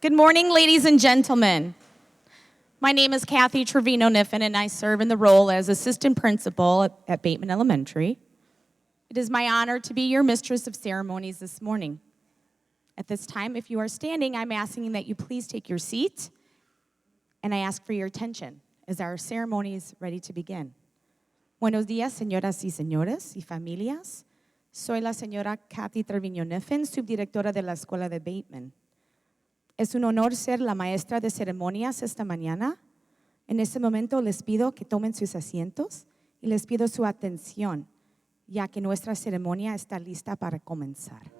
Good morning, ladies and gentlemen. My name is Kathy Trevino-Kniffin, and I serve in the role as assistant principal at Bateman Elementary. It is my honor to be your mistress of ceremonies this morning. At this time, if you are standing, I'm asking that you please take your seat, and I ask for your attention as our ceremony is ready to begin. Buenos días, señoras y señores y familias. Soy la señora Kathy Trevino-Kniffin, subdirectora de la Escuela de Bateman. Es un honor ser la maestra de ceremonias esta mañana. En este momento les pido que tomen sus asientos y les pido su atención, ya que nuestra ceremonia está lista para comenzar.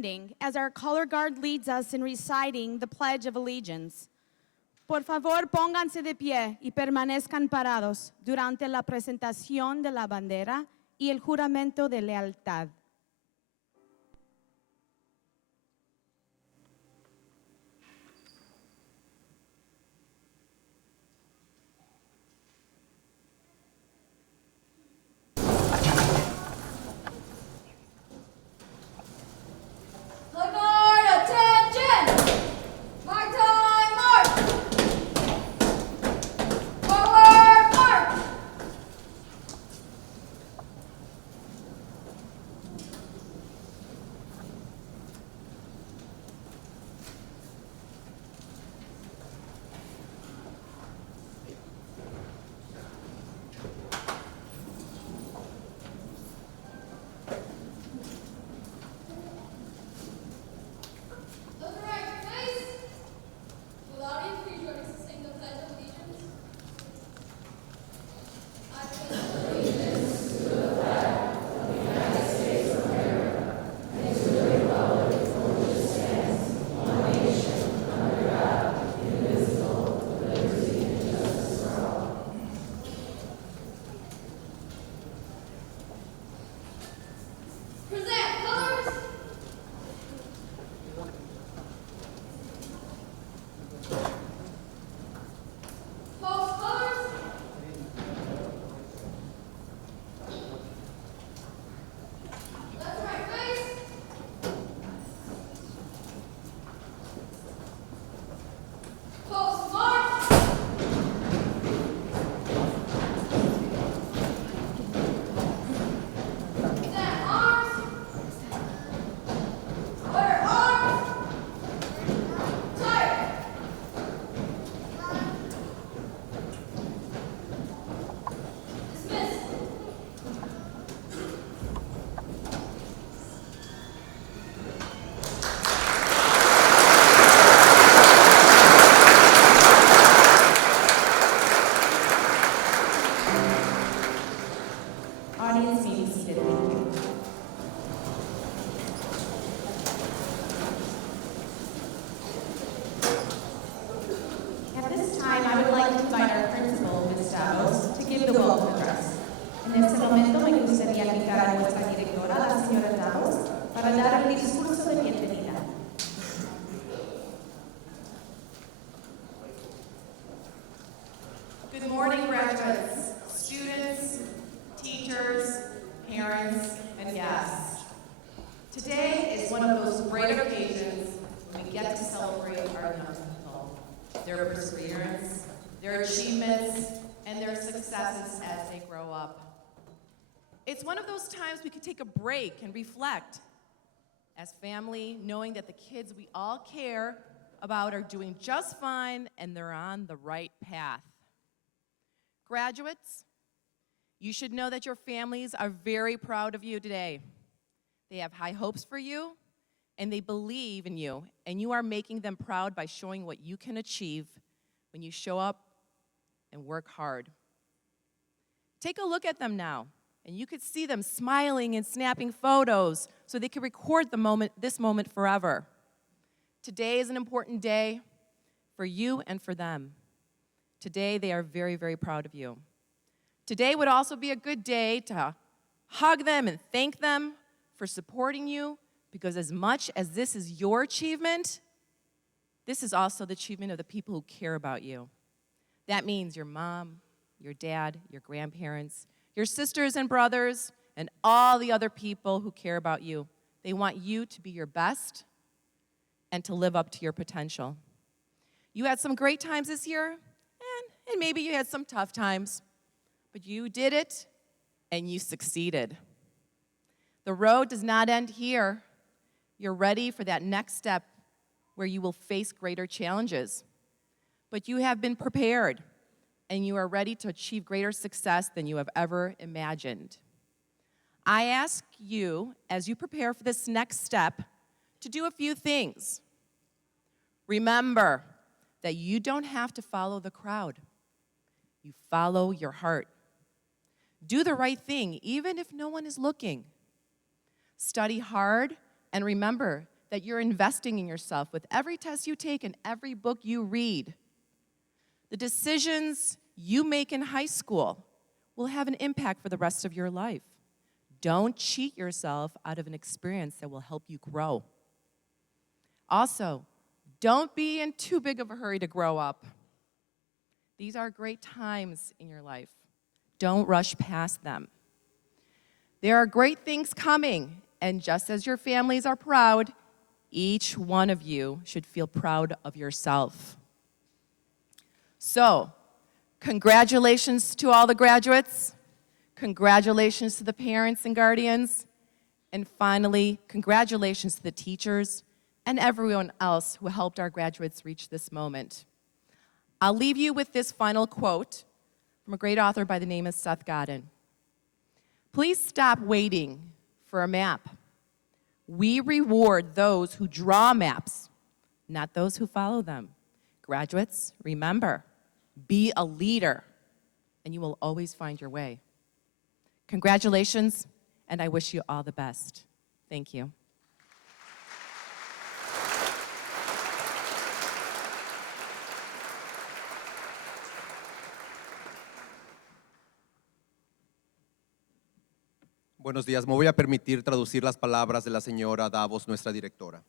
standing as our color guard leads us in reciting the Pledge of Allegiance. Por favor, pónganse de pie y permanezcan parados durante la presentación de la bandera y el juramento de lealtad. Good morning, graduates, students, teachers, parents, and guests. Today is one of those great occasions when we get to celebrate our young people, their perseverance, their achievements, and their successes as they grow up. It's one of those times we can take a break and reflect as family, knowing that the kids we all care about are doing just fine and they're on the right path. Graduates, you should know that your families are very proud of you today. They have high hopes for you, and they believe in you, and you are making them proud by showing what you can achieve when you show up and work hard. Take a look at them now, and you could see them smiling and snapping photos so they can record this moment forever. Today is an important day for you and for them. Today, they are very, very proud of you. Today would also be a good day to hug them and thank them for supporting you, because as much as this is your achievement, this is also the achievement of the people who care about you. That means your mom, your dad, your grandparents, your sisters and brothers, and all the other people who care about you. They want you to be your best and to live up to your potential. You had some great times this year, and maybe you had some tough times, but you did it, and you succeeded. The road does not end here. You're ready for that next step where you will face greater challenges. But you have been prepared, and you are ready to achieve greater success than you have ever imagined. I ask you, as you prepare for this next step, to do a few things. Remember that you don't have to follow the crowd. You follow your heart. Do the right thing, even if no one is looking. Study hard, and remember that you're investing in yourself with every test you take and every book you read. The decisions you make in high school will have an impact for the rest of your life. Don't cheat yourself out of an experience that will help you grow. Also, don't be in too big of a hurry to grow up. These are great times in your life. Don't rush past them. There are great things coming, and just as your families are proud, each one of you should feel proud of yourself. So, congratulations to all the graduates. Congratulations to the parents and guardians. And finally, congratulations to the teachers and everyone else who helped our graduates reach this moment. I'll leave you with this final quote from a great author by the name of Seth Godin. Please stop waiting for a map. We reward those who draw maps, not those who follow them. Graduates, remember, be a leader, and you will always find your way. Congratulations, and I wish you all the best. Thank you. Buenos días, me voy a permitir traducir las palabras de la señora Davos, nuestra directora.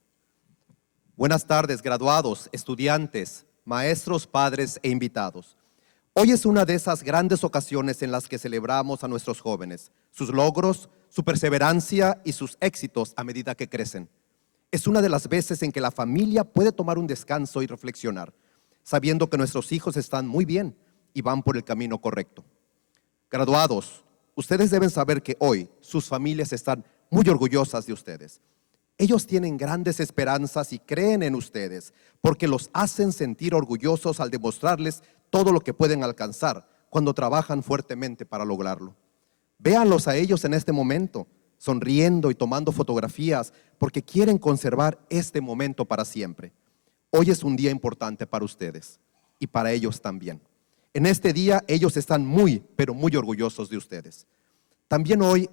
Buenas tardes, graduados, estudiantes, maestros, padres e invitados. Hoy es una de esas grandes ocasiones en las que celebramos a nuestros jóvenes, sus logros, su perseverancia y sus éxitos a medida que crecen. Es una de las veces en que la familia puede tomar un descanso y reflexionar, sabiendo que nuestros hijos están muy bien y van por el camino correcto. Graduados, ustedes deben saber que hoy sus familias están muy orgullosas de ustedes. Ellos tienen grandes esperanzas y creen en ustedes porque los hacen sentir orgullosos al demostrarles todo lo que pueden alcanzar cuando trabajan fuertemente para lograrlo. Véanlos a ellos en este momento, sonriendo y tomando fotografías porque quieren conservar este momento para siempre. Hoy es un día importante para ustedes y para ellos también. En este día ellos están muy, pero muy orgullosos de ustedes. También hoy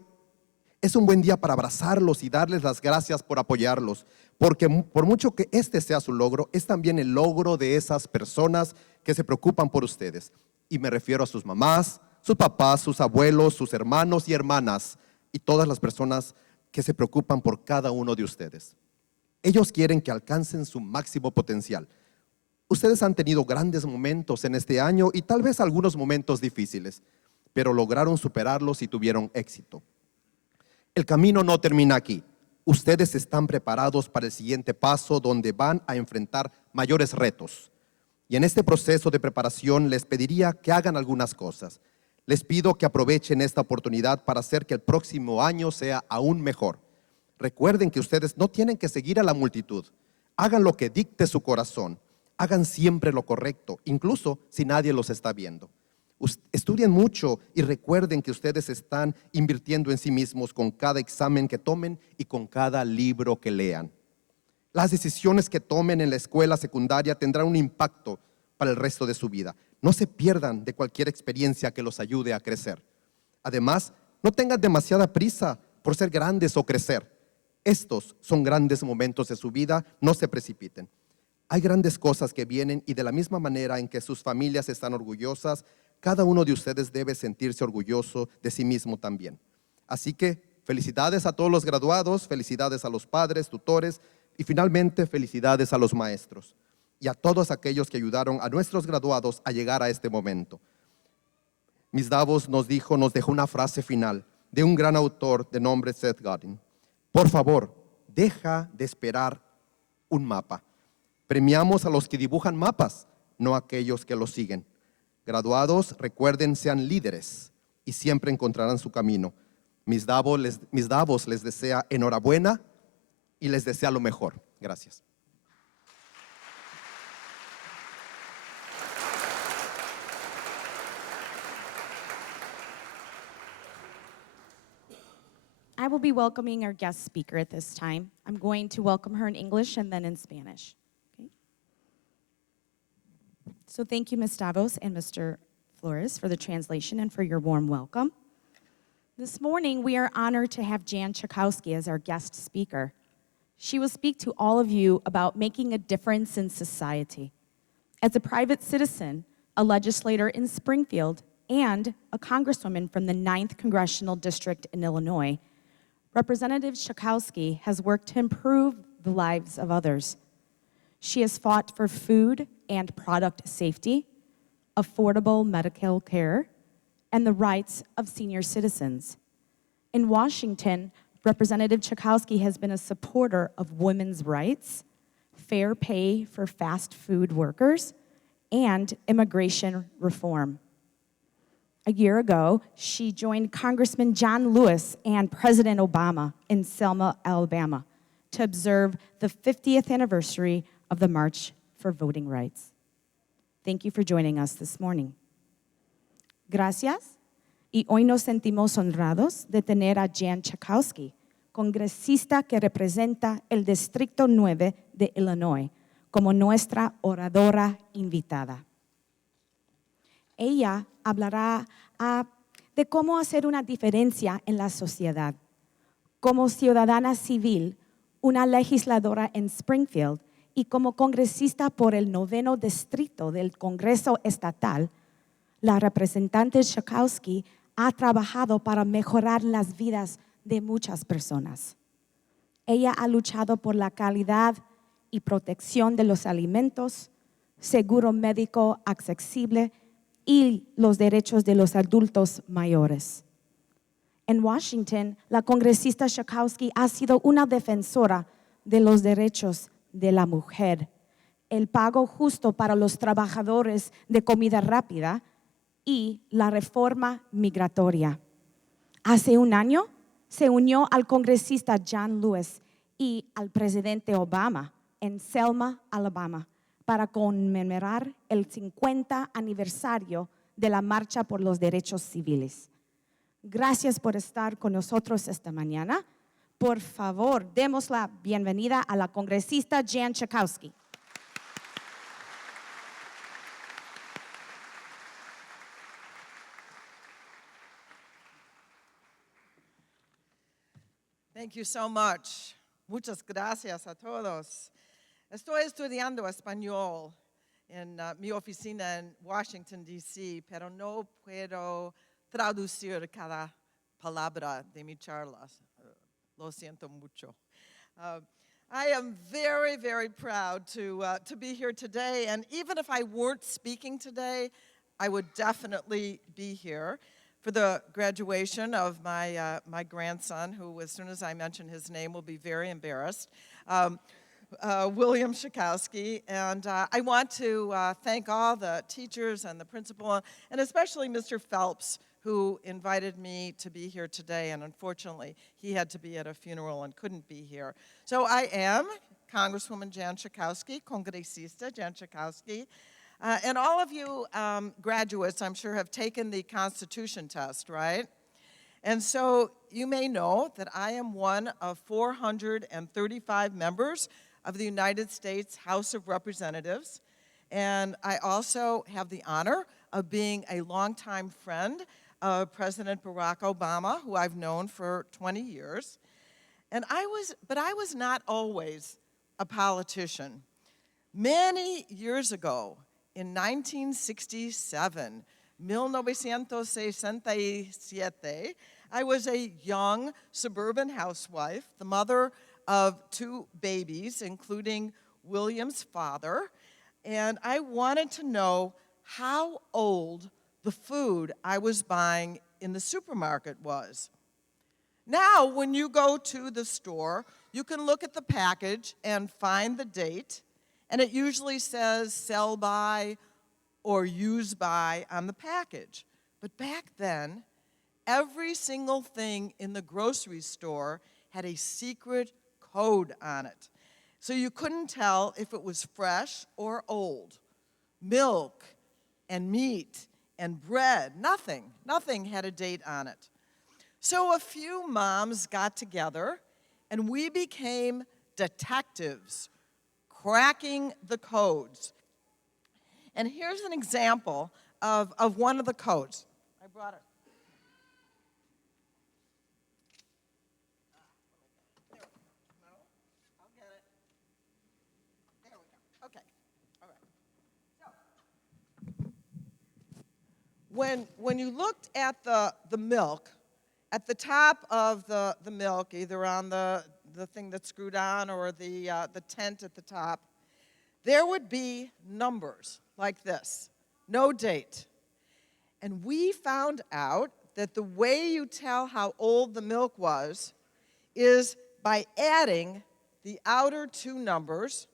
es un buen día para abrazarlos y darles las gracias por apoyarlos, porque por mucho que este sea su logro, es también el logro de esas personas que se preocupan por ustedes. Y me refiero a sus mamás, sus papás, sus abuelos, sus hermanos y hermanas y todas las personas que se preocupan por cada uno de ustedes. Ellos quieren que alcancen su máximo potencial. Ustedes han tenido grandes momentos en este año y tal vez algunos momentos difíciles, pero lograron superarlos y tuvieron éxito. El camino no termina aquí. Ustedes están preparados para el siguiente paso donde van a enfrentar mayores retos. Y en este proceso de preparación les pediría que hagan algunas cosas. Les pido que aprovechen esta oportunidad para hacer que el próximo año sea aún mejor. Recuerden que ustedes no tienen que seguir a la multitud. Hagan lo que dicte su corazón. Hagan siempre lo correcto, incluso si nadie los está viendo. Estudien mucho y recuerden que ustedes están invirtiendo en sí mismos con cada examen que tomen y con cada libro que lean. Las decisiones que tomen en la escuela secundaria tendrán un impacto para el resto de su vida. No se pierdan de cualquier experiencia que los ayude a crecer. Además, no tengan demasiada prisa por ser grandes o crecer. Estos son grandes momentos de su vida, no se precipiten. Hay grandes cosas que vienen y de la misma manera en que sus familias están orgullosas, cada uno de ustedes debe sentirse orgulloso de sí mismo también. Así que felicidades a todos los graduados, felicidades a los padres, tutores y finalmente felicidades a los maestros y a todos aquellos que ayudaron a nuestros graduados a llegar a este momento. Ms. Davos nos dejó una frase final de un gran autor de nombre Seth Godin. Por favor, deja de esperar un mapa. Premiamos a los que dibujan mapas, no a aquellos que los siguen. Graduados, recuerden, sean líderes y siempre encontrarán su camino. Ms. Davos les desea enhorabuena y les desea lo mejor. Gracias. I will be welcoming our guest speaker at this time. I'm going to welcome her in English and then in Spanish. Okay? So thank you, Ms. Davos and Mr. Flores, for the translation and for your warm welcome. This morning, we are honored to have Jan Schakowsky as our guest speaker. She will speak to all of you about making a difference in society. As a private citizen, a legislator in Springfield, and a congresswoman from the 9th Congressional District in Illinois, Representative Schakowsky has worked to improve the lives of others. She has fought for food and product safety, affordable medical care, and the rights of senior citizens. In Washington, Representative Schakowsky has been a supporter of women's rights, fair pay for fast food workers, and immigration reform. A year ago, she joined Congressman John Lewis and President Obama in Selma, Alabama, to observe the 50th anniversary of the March for Voting Rights. Thank you for joining us this morning. Gracias. Y hoy nos sentimos honrados de tener a Jan Schakowsky, congresista que representa el Distrito 9 de Illinois, como nuestra oradora invitada. Ella hablará de cómo hacer una diferencia en la sociedad. Como ciudadana civil, una legisladora en Springfield y como congresista por el 9º Distrito del Congreso Estatal, la representante Schakowsky ha trabajado para mejorar las vidas de muchas personas. Ella ha luchado por la calidad y protección de los alimentos, seguro médico accesible y los derechos de los adultos mayores. En Washington, la congresista Schakowsky ha sido una defensora de los derechos de la mujer, el pago justo para los trabajadores de comida rápida y la reforma migratoria. Hace un año se unió al congresista John Lewis y al presidente Obama en Selma, Alabama, para conmemorar el 50 aniversario de la Marcha por los Derechos Civiles. Gracias por estar con nosotros esta mañana. Por favor, demos la bienvenida a la congresista Jan Schakowsky. Thank you so much. Muchas gracias a todos. Estoy estudiando español en mi oficina en Washington, D.C., pero no puedo traducir cada palabra de mi charla. Lo siento mucho. I am very, very proud to be here today, and even if I weren't speaking today, I would definitely be here for the graduation of my grandson, who, as soon as I mention his name, will be very embarrassed, William Schakowsky. And I want to thank all the teachers and the principal, and especially Mr. Phelps, who invited me to be here today, and unfortunately, he had to be at a funeral and couldn't be here. So I am Congresswoman Jan Schakowsky, Congresista Jan Schakowsky. And all of you graduates, I'm sure, have taken the Constitution test, right? And so you may know that I am one of 435 members of the United States House of Representatives. And I also have the honor of being a longtime friend of President Barack Obama, who I've known for 20 years. And I was not always a politician. Many years ago, in 1967, 1967, I was a young suburban housewife, the mother of 2 babies, including William's father, and I wanted to know how old the food I was buying in the supermarket was. Now, when you go to the store, you can look at the package and find the date, and it usually says sell by or use by on the package. But back then, every single thing in the grocery store had a secret code on it. So you couldn't tell if it was fresh or old. Milk and meat and bread, nothing had a date on it. So a few moms got together and we became detectives, cracking the codes. And here's an example of one of the codes. I brought it. when you looked at the milk, at the top of the milk, either on the thing that's screwed on or the tent at the top, there would be numbers like this, no date. And we found out that the way you tell how old the milk was is by adding the outer two numbers,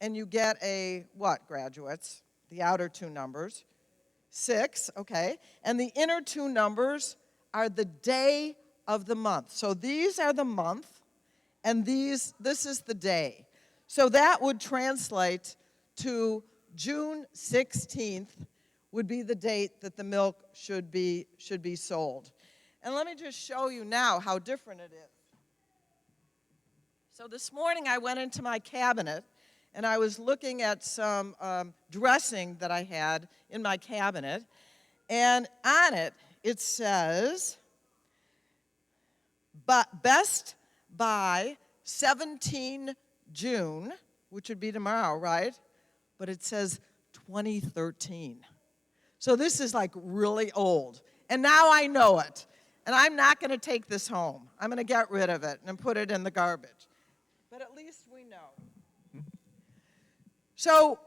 and you get a, what, graduates? The outer two numbers. 6, okay. And the inner two numbers are the day of the month. So these are the month, and this is the day. So that would translate to June 16th would be the date that the milk should be sold. And let me just show you now how different it is. So this morning I went into my cabinet and I was looking at some dressing that I had in my cabinet, and on it, it says, best by 17 June, which would be tomorrow, right? But it says 2013. So this is like really old. And now I know it. And I'm not going to take this home. I'm going to get rid of it and put it in the garbage. But at least we know. So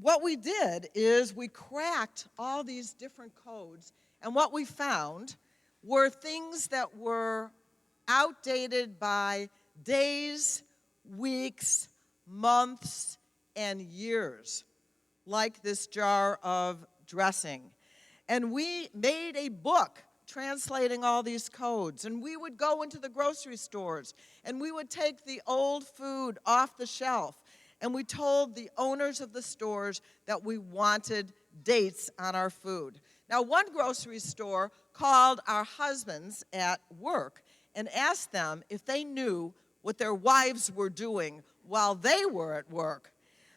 what we did is we cracked all these different codes, and what we found were things that were outdated by days, weeks, months, and years, like this jar of dressing. And we made a book translating all these codes, and we would go into the grocery stores, and we would take the old food off the shelf, and we told the owners of the stores that we wanted dates on our food. Now, one grocery store called our husbands at work and asked them if they knew what their wives were doing while they were at work.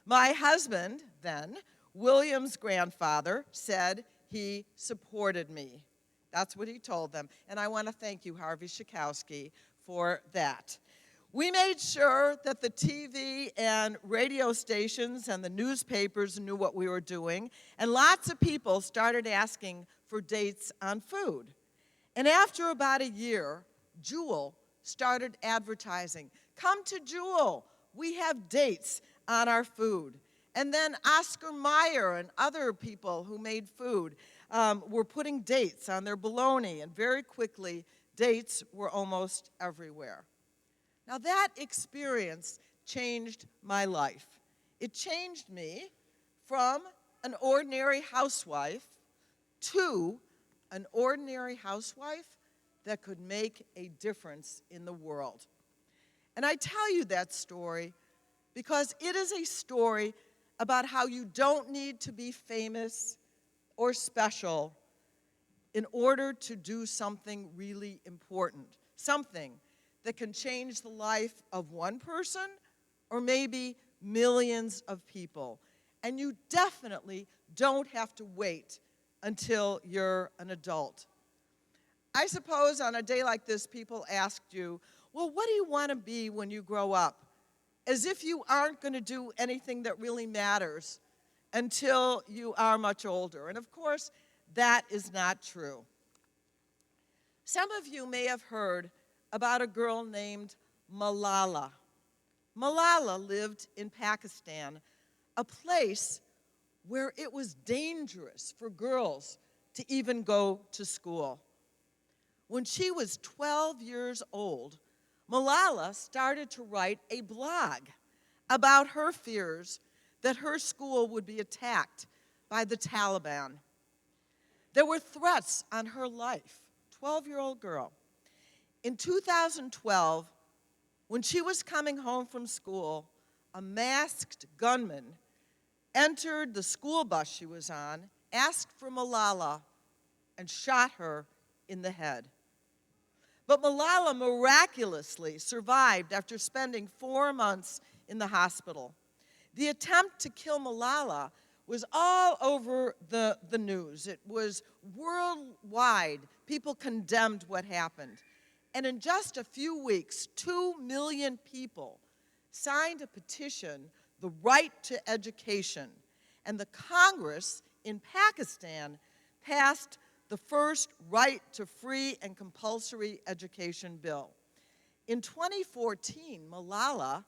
My husband, then, William's grandfather, said he supported me. That's what he told them. And I want to thank you, Harvey Schakowsky, for that. We made sure that the TV and radio stations and the newspapers knew what we were doing, and lots of people started asking for dates on food. And after about a year, Jewel started advertising. Come to Jewel. We have dates on our food. And then Oscar Mayer and other people who made food were putting dates on their bologna, and very quickly, dates were almost everywhere. Now, that experience changed my life. It changed me from an ordinary housewife to an ordinary housewife that could make a difference in the world. And I tell you that story because it is a story about how you don't need to be famous or special in order to do something really important, something that can change the life of one person or maybe millions of people. And you definitely don't have to wait until you're an adult. I suppose on a day like this, people asked you, well, what do you want to be when you grow up? As if you aren't going to do anything that really matters until you are much older. And of course, that is not true. Some of you may have heard about a girl named Malala. Malala lived in Pakistan, a place where it was dangerous for girls to even go to school. When she was 12 years old, Malala started to write a blog about her fears that her school would be attacked by the Taliban. There were threats on her life, 12-year-old girl. In 2012, when she was coming home from school, a masked gunman entered the school bus she was on, asked for Malala, and shot her in the head. But Malala miraculously survived after spending 4 months in the hospital. The attempt to kill Malala was all over the news. It was worldwide. People condemned what happened. And in just a few weeks, 2 million people signed a petition, the right to education. And the Congress in Pakistan passed the first right to free and compulsory education bill. In 2014, Malala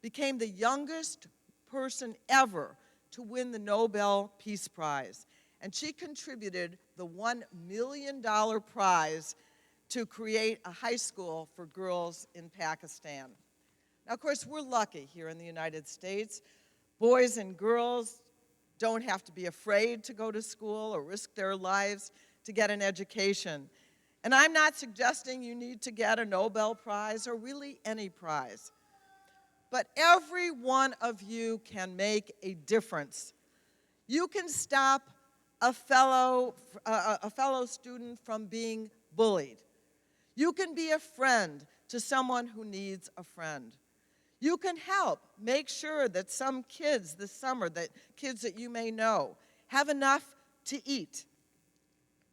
became the youngest person ever to win the Nobel Peace Prize, and she contributed the $1 million prize to create a high school for girls in Pakistan. Now, of course, we're lucky here in the United States. Boys and girls don't have to be afraid to go to school or risk their lives to get an education. And I'm not suggesting you need to get a Nobel Prize or really any prize. But every one of you can make a difference. You can stop a fellow student from being bullied. You can be a friend to someone who needs a friend. You can help make sure that some kids this summer, that kids that you may know, have enough to eat.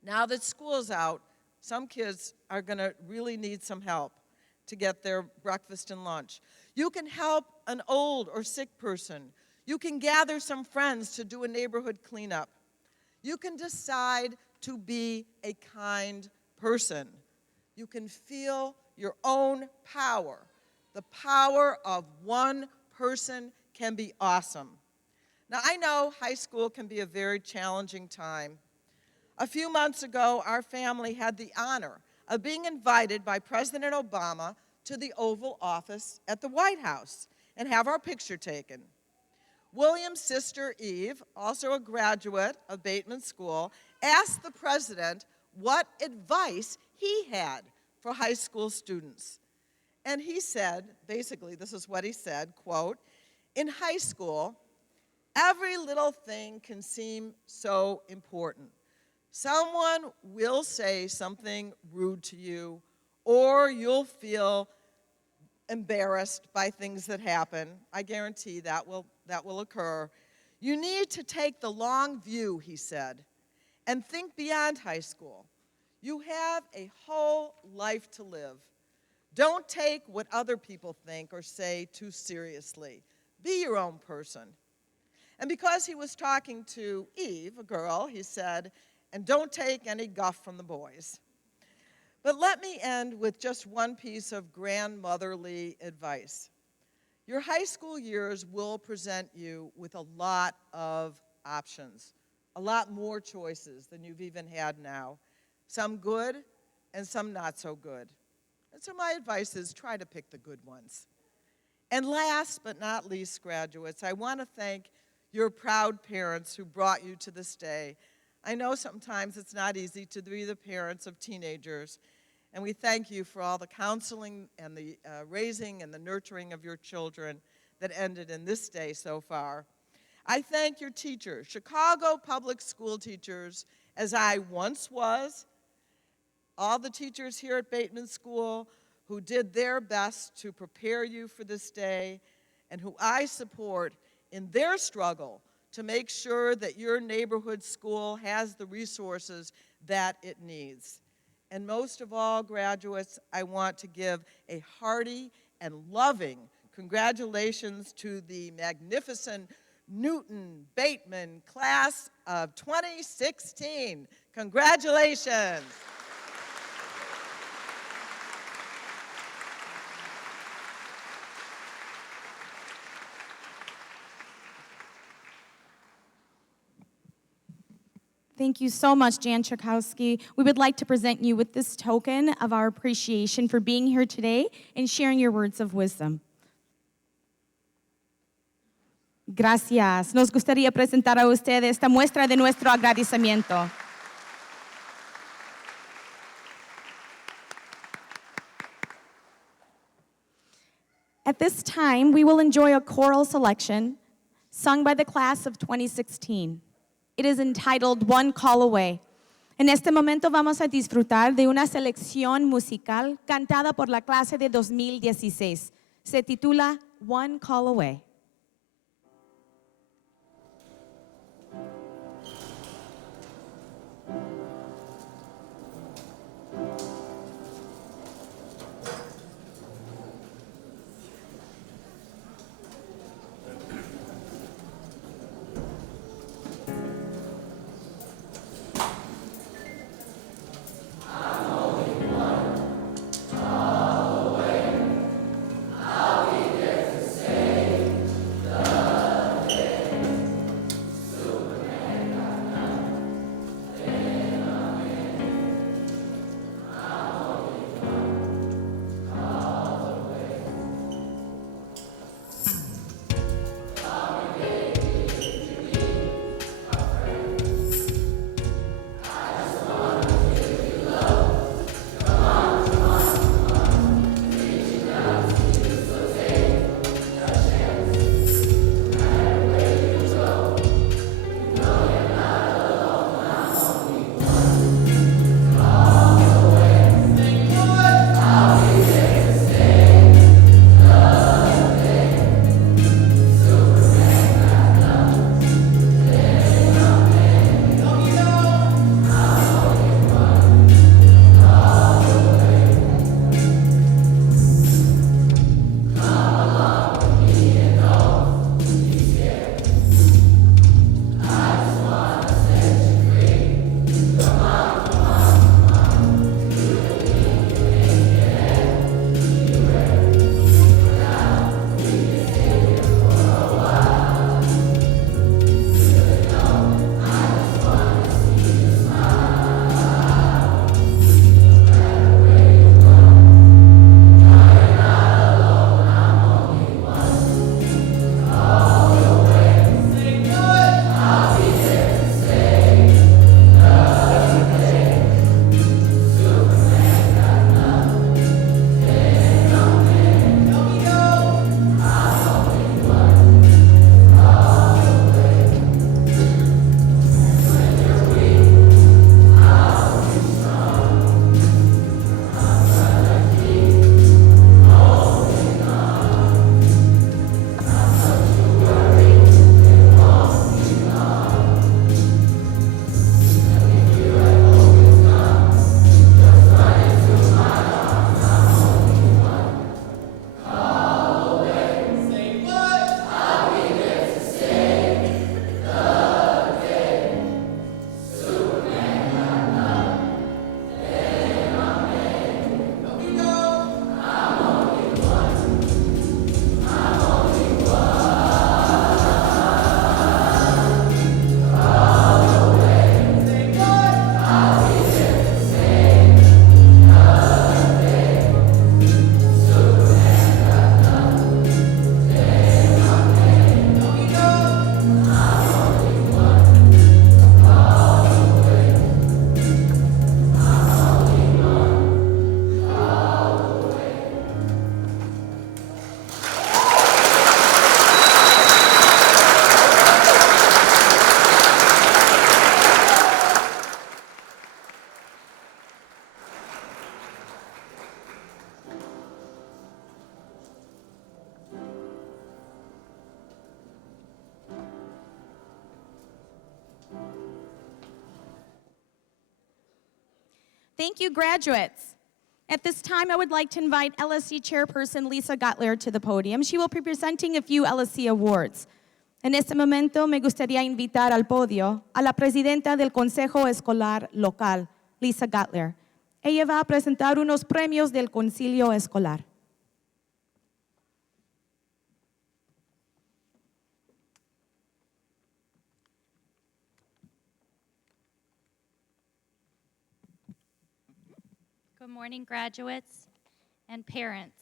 Now that school's out, some kids are going to really need some help to get their breakfast and lunch. You can help an old or sick person. You can gather some friends to do a neighborhood cleanup. You can decide to be a kind person. You can feel your own power. The power of one person can be awesome. Now, I know high school can be a very challenging time. A few months ago, our family had the honor of being invited by President Obama to the Oval Office at the White House and have our picture taken. William's sister Eve, also a graduate of Bateman School, asked the president what advice he had for high school students. And he said, basically, this is what he said, quote, "In high school, every little thing can seem so important. Someone will say something rude to you, or you'll feel embarrassed by things that happen. I guarantee that will occur. You need to take the long view," he said, "and think beyond high school. You have a whole life to live. Don't take what other people think or say too seriously. Be your own person." And because he was talking to Eve, a girl, he said, "And don't take any guff from the boys." But let me end with just one piece of grandmotherly advice. Your high school years will present you with a lot of options, a lot more choices than you've even had now, some good and some not so good. And so my advice is try to pick the good ones. And last but not least, graduates, I want to thank your proud parents who brought you to this day. I know sometimes it's not easy to be the parents of teenagers, and we thank you for all the counseling and the raising and the nurturing of your children that ended in this day so far. I thank your teachers, Chicago public school teachers, as I once was, all the teachers here at Bateman School who did their best to prepare you for this day, and who I support in their struggle to make sure that your neighborhood school has the resources that it needs. And most of all, graduates, I want to give a hearty and loving congratulations to the magnificent Newton Bateman class of 2016. Congratulations. Thank you so much, Jan Schakowsky. We would like to present you with this token of our appreciation for being here today and sharing your words of wisdom. Gracias. Nos gustaría presentar a usted esta muestra de nuestro agradecimiento. At this time, we will enjoy a choral selection sung by the class of 2016. It is entitled One Call Away. En este momento vamos a disfrutar de una selección musical cantada por la clase de 2016. Se titula One Call Away. Thank you, graduates. At this time, I would like to invite LSC Chairperson Ms.Butler to the podium. She will be presenting a few LSC awards. En este momento, me gustaría invitar al podio a la presidenta del Consejo Escolar Local, Ms.Butler. Ella va a presentar unos premios del Concilio Escolar. Good morning, graduates and parents.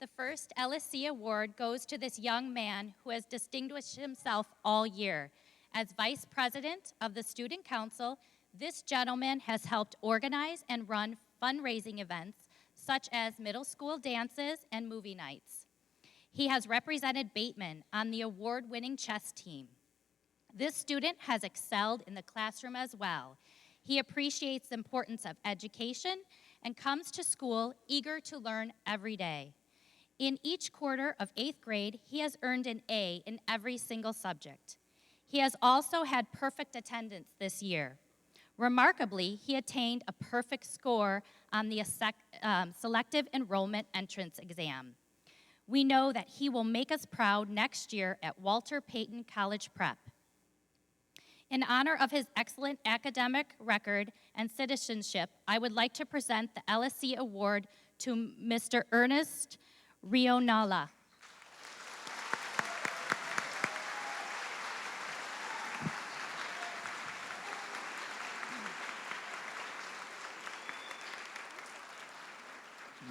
The first LSC award goes to this young man who has distinguished himself all year. As Vice President of the Student Council, this gentleman has helped organize and run fundraising events such as middle school dances and movie nights. He has represented Bateman on the award-winning chess team. This student has excelled in the classroom as well. He appreciates the importance of education and comes to school eager to learn every day. In each quarter of 8th grade, he has earned an A in every single subject. He has also had perfect attendance this year. Remarkably, he attained a perfect score on the selective enrollment entrance exam. We know that he will make us proud next year at Walter Payton College Prep. In honor of his excellent academic record and citizenship, I would like to present the LSC Award to Mr. Ernest Rionala.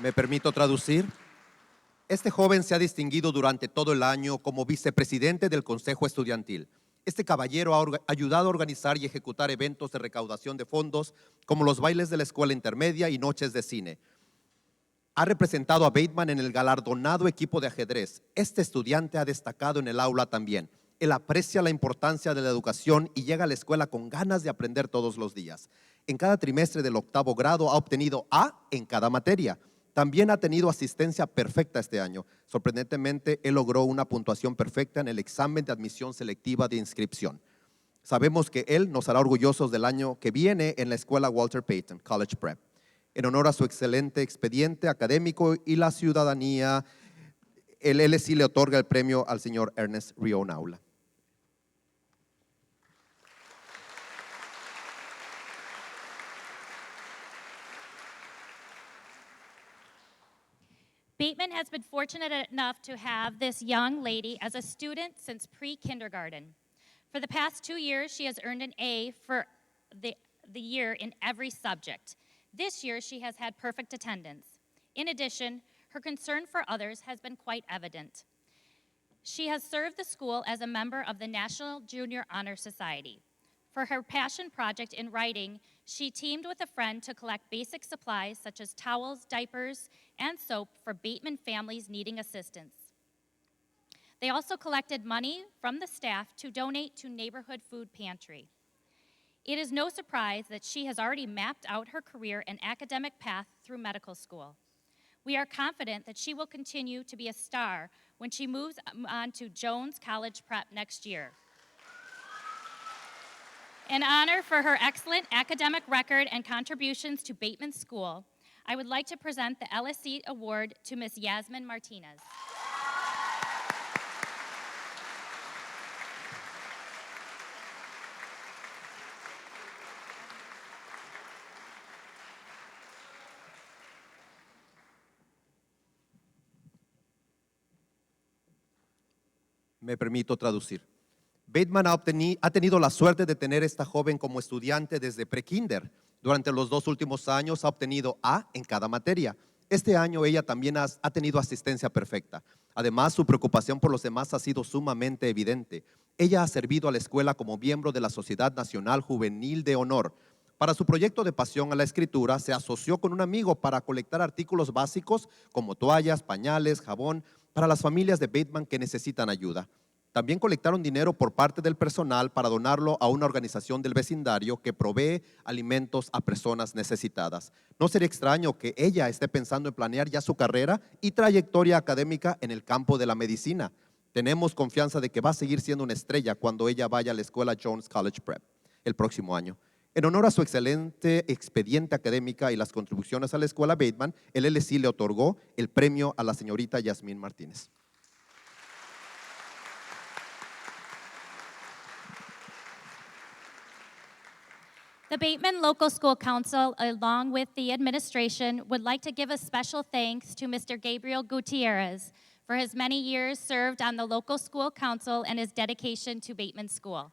¿Me permito traducir? Este joven se ha distinguido durante todo el año como vicepresidente del Consejo Estudiantil. Este caballero ha ayudado a organizar y ejecutar eventos de recaudación de fondos como los bailes de la escuela intermedia y noches de cine. Ha representado a Bateman en el galardonado equipo de ajedrez. Este estudiante ha destacado en el aula también. Él aprecia la importancia de la educación y llega a la escuela con ganas de aprender todos los días. En cada trimestre del 8º grado ha obtenido A en cada materia. También ha tenido asistencia perfecta este año. Sorprendentemente, él logró una puntuación perfecta en el examen de admisión selectiva de inscripción. Sabemos que él nos hará orgullosos del año que viene en la escuela Walter Payton College Prep. En honor a su excelente expediente académico y la ciudadanía, el LSI le otorga el premio al señor Ernest Rionala. Bateman has been fortunate enough to have this young lady as a student since pre-kindergarten. For the past 2 years, she has earned an A for the year in every subject. This year, she has had perfect attendance. In addition, her concern for others has been quite evident. She has served the school as a member of the National Junior Honor Society. For her passion project in writing, she teamed with a friend to collect basic supplies such as towels, diapers, and soap for Bateman families needing assistance. They also collected money from the staff to donate to Neighborhood Food Pantry. It is no surprise that she has already mapped out her career and academic path through medical school. We are confident that she will continue to be a star when she moves on to Jones College Prep next year. In honor for her excellent academic record and contributions to Bateman School, I would like to present the LSC Award to Ms. Yasmin Martinez. Me permito traducir. Bateman ha tenido la suerte de tener a esta joven como estudiante desde pre-kinder. Durante los 2 últimos años ha obtenido A en cada materia. Este año ella también ha tenido asistencia perfecta. Además, su preocupación por los demás ha sido sumamente evidente. Ella ha servido a la escuela como miembro de la Sociedad Nacional Juvenil de Honor. Para su proyecto de pasión a la escritura, se asoció con un amigo para colectar artículos básicos como toallas, pañales, jabón, para las familias de Bateman que necesitan ayuda. También colectaron dinero por parte del personal para donarlo a una organización del vecindario que provee alimentos a personas necesitadas. No sería extraño que ella esté pensando en planear ya su carrera y trayectoria académica en el campo de la medicina. Tenemos confianza de que va a seguir siendo una estrella cuando ella vaya a la escuela Jones College Prep el próximo año. En honor a su excelente expediente académica y las contribuciones a la escuela Bateman, el LSI le otorgó el premio a la señorita Yasmín Martínez. The Bateman Local School Council, along with the administration, would like to give a special thanks to Mr. Gabriel Gutierrez for his many years served on the local school council and his dedication to Bateman School.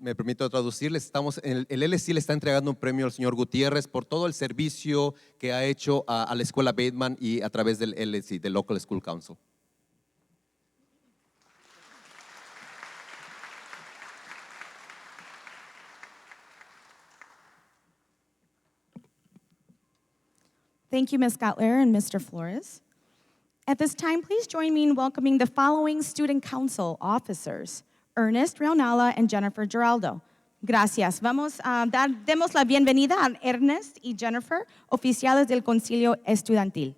Me permito traducirles, el LSI le está entregando un premio al señor Gutiérrez por todo el servicio que ha hecho a la escuela Bateman y a través del LSI, del Local School Council. Thank you, Ms. Butler and Mr. Flores. At this time, please join me in welcoming the following Student Council officers: Ernest Rionala and Jennifer Geraldo. Gracias. Demos la bienvenida a Ernest y Jennifer, oficiales del Concilio Estudiantil.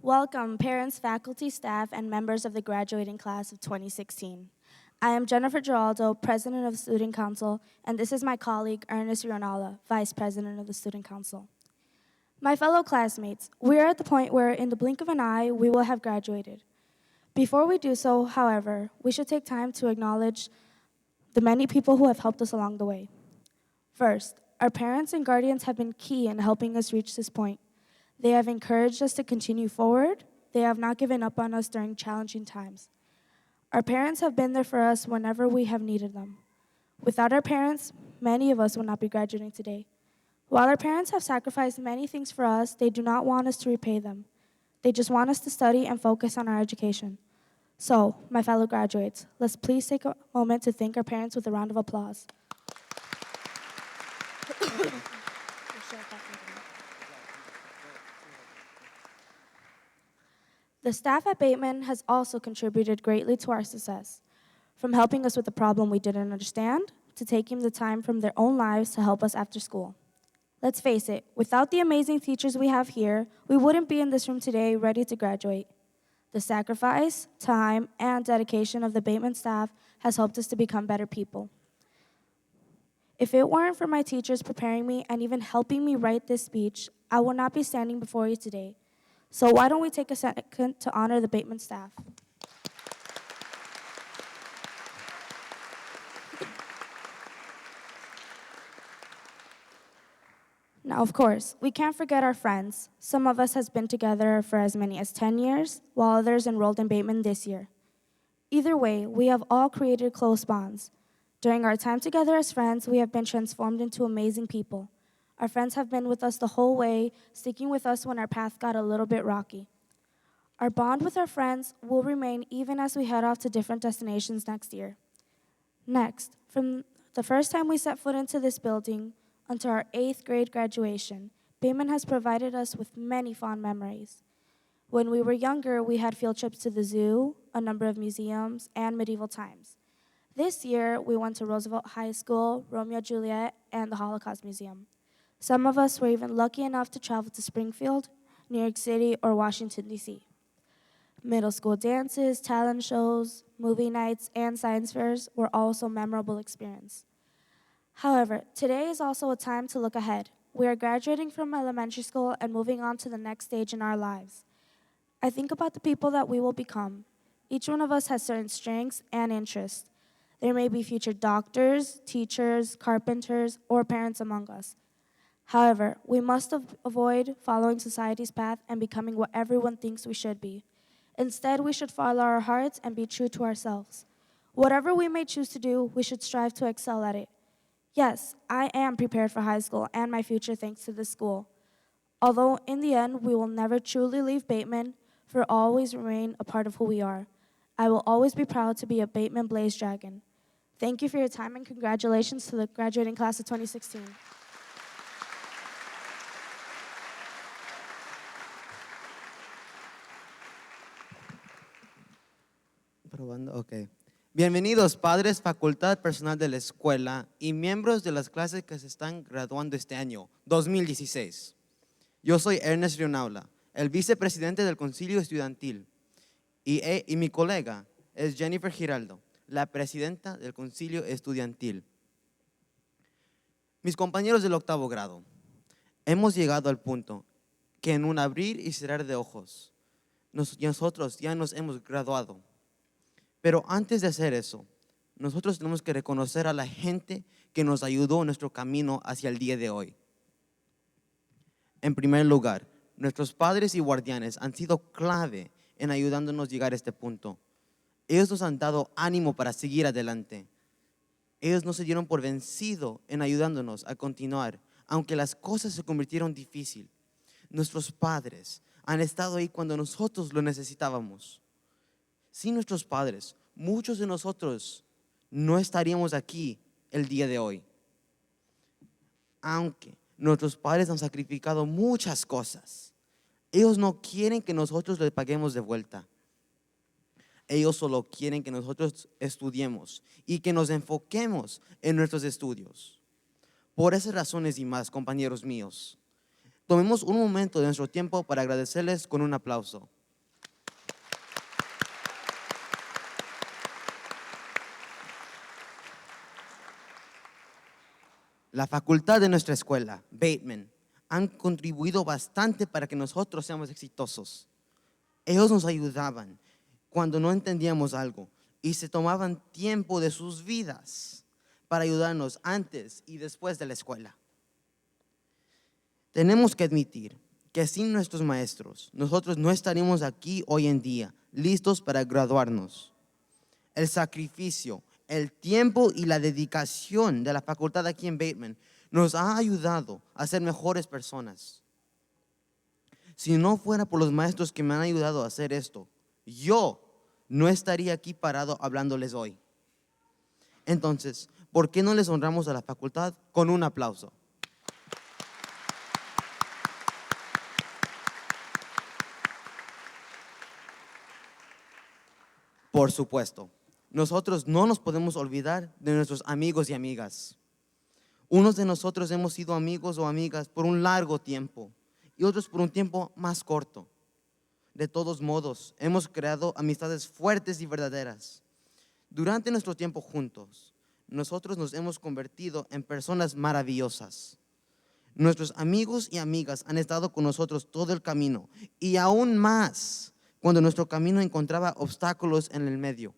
Welcome, parents, faculty, staff, and members of the graduating class of 2016. I am Jennifer Geraldo, President of the Student Council, and this is my colleague, Ernest Rionala, Vice President of the Student Council. My fellow classmates, we are at the point where in the blink of an eye, we will have graduated. Before we do so, however, we should take time to acknowledge the many people who have helped us along the way. First, our parents and guardians have been key in helping us reach this point. They have encouraged us to continue forward. They have not given up on us during challenging times. Our parents have been there for us whenever we have needed them. Without our parents, many of us would not be graduating today. While our parents have sacrificed many things for us, they do not want us to repay them. They just want us to study and focus on our education. So, my fellow graduates, let's please take a moment to thank our parents with a round of applause. The staff at Bateman has also contributed greatly to our success, from helping us with a problem we didn't understand to taking the time from their own lives to help us after school. Let's face it, without the amazing teachers we have here, we wouldn't be in this room today ready to graduate. The sacrifice, time, and dedication of the Bateman staff has helped us to become better people. If it weren't for my teachers preparing me and even helping me write this speech, I would not be standing before you today. So why don't we take a second to honor the Bateman staff? Now, of course, we can't forget our friends. Some of us has been together for as many as 10 years, while others enrolled in Bateman this year. Either way, we have all created close bonds. During our time together as friends, we have been transformed into amazing people. Our friends have been with us the whole way, sticking with us when our path got a little bit rocky. Our bond with our friends will remain even as we head off to different destinations next year. Next, from the first time we set foot into this building until our 8th grade graduation, Bateman has provided us with many fond memories. When we were younger, we had field trips to the zoo, a number of museums, and medieval times. This year, we went to Roosevelt High School, Romeo and Juliet, and the Holocaust Museum. Some of us were even lucky enough to travel to Springfield, New York City, or Washington, D.C. Middle school dances, talent shows, movie nights, and science fairs were also memorable experiences. However, today is also a time to look ahead. We are graduating from elementary school and moving on to the next stage in our lives. I think about the people that we will become. Each one of us has certain strengths and interests. There may be future doctors, teachers, carpenters, or parents among us. However, we must avoid following society's path and becoming what everyone thinks we should be. Instead, we should follow our hearts and be true to ourselves. Whatever we may choose to do, we should strive to excel at it. Yes, I am prepared for high school and my future thanks to this school. Although in the end, we will never truly leave Bateman, for always remain a part of who we are. I will always be proud to be a Bateman Blaze Dragon. Thank you for your time and congratulations to the graduating class of 2016. Probando, ok. Bienvenidos, padres, facultad, personal de la escuela y miembros de las clases que se están graduando este año, 2016. Yo soy Ernest Rionaula, el vicepresidente del Concilio Estudiantil, y mi colega es Jennifer Giraldo, la presidenta del Concilio Estudiantil. Mis compañeros del octavo grado, hemos llegado al punto que en un abrir y cerrar de ojos, nosotros ya nos hemos graduado. Pero antes de hacer eso, nosotros tenemos que reconocer a la gente que nos ayudó en nuestro camino hacia el día de hoy. En primer lugar, nuestros padres y guardianes han sido clave en ayudándonos a llegar a este punto. Ellos nos han dado ánimo para seguir adelante. Ellos no se dieron por vencido en ayudándonos a continuar, aunque las cosas se convirtieron difíciles. Nuestros padres han estado ahí cuando nosotros lo necesitábamos. Sin nuestros padres, muchos de nosotros no estaríamos aquí el día de hoy. Aunque nuestros padres han sacrificado muchas cosas, ellos no quieren que nosotros les paguemos de vuelta. Ellos solo quieren que nosotros estudiemos y que nos enfoquemos en nuestros estudios. Por esas razones y más, compañeros míos, tomemos un momento de nuestro tiempo para agradecerles con un aplauso. La facultad de nuestra escuela, Bateman, han contribuido bastante para que nosotros seamos exitosos. Ellos nos ayudaban cuando no entendíamos algo y se tomaban tiempo de sus vidas para ayudarnos antes y después de la escuela. Tenemos que admitir que sin nuestros maestros, nosotros no estaríamos aquí hoy en día, listos para graduarnos. El sacrificio, el tiempo y la dedicación de la facultad aquí en Bateman nos ha ayudado a ser mejores personas. Si no fuera por los maestros que me han ayudado a hacer esto, yo no estaría aquí parado hablándoles hoy. Entonces, ¿por qué no les honramos a la facultad con un aplauso? Por supuesto, nosotros no nos podemos olvidar de nuestros amigos y amigas. Unos de nosotros hemos sido amigos o amigas por un largo tiempo y otros por un tiempo más corto. De todos modos, hemos creado amistades fuertes y verdaderas. Durante nuestro tiempo juntos, nosotros nos hemos convertido en personas maravillosas. Nuestros amigos y amigas han estado con nosotros todo el camino y aún más cuando nuestro camino encontraba obstáculos en el medio.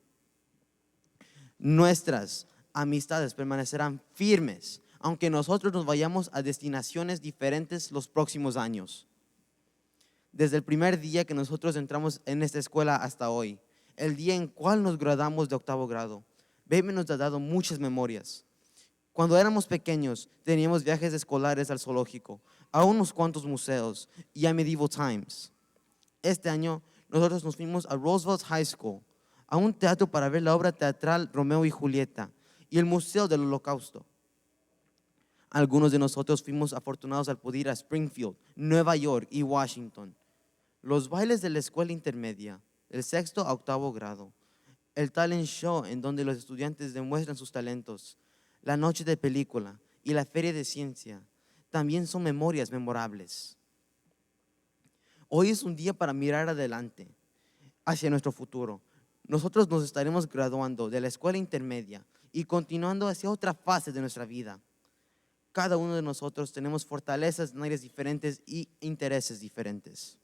Nuestras amistades permanecerán firmes, aunque nosotros nos vayamos a destinaciones diferentes los próximos años. Desde el primer día que nosotros entramos en esta escuela hasta hoy, el día en cual nos graduamos de octavo grado, Bateman nos ha dado muchas memorias. Cuando éramos pequeños, teníamos viajes escolares al zoológico, a unos cuantos museos y a Medieval Times. Este año, nosotros nos fuimos a Roosevelt High School, a un teatro para ver la obra teatral Romeo y Julieta y el Museo del Holocausto. Algunos de nosotros fuimos afortunados al poder ir a Springfield, Nueva York y Washington. Los bailes de la escuela intermedia, el sexto a octavo grado, el talent show en donde los estudiantes demuestran sus talentos, la noche de película y la feria de ciencia también son memorias memorables. Hoy es un día para mirar adelante hacia nuestro futuro. Nosotros nos estaremos graduando de la escuela intermedia y continuando hacia otra fase de nuestra vida. Cada uno de nosotros tenemos fortalezas en áreas diferentes y intereses diferentes.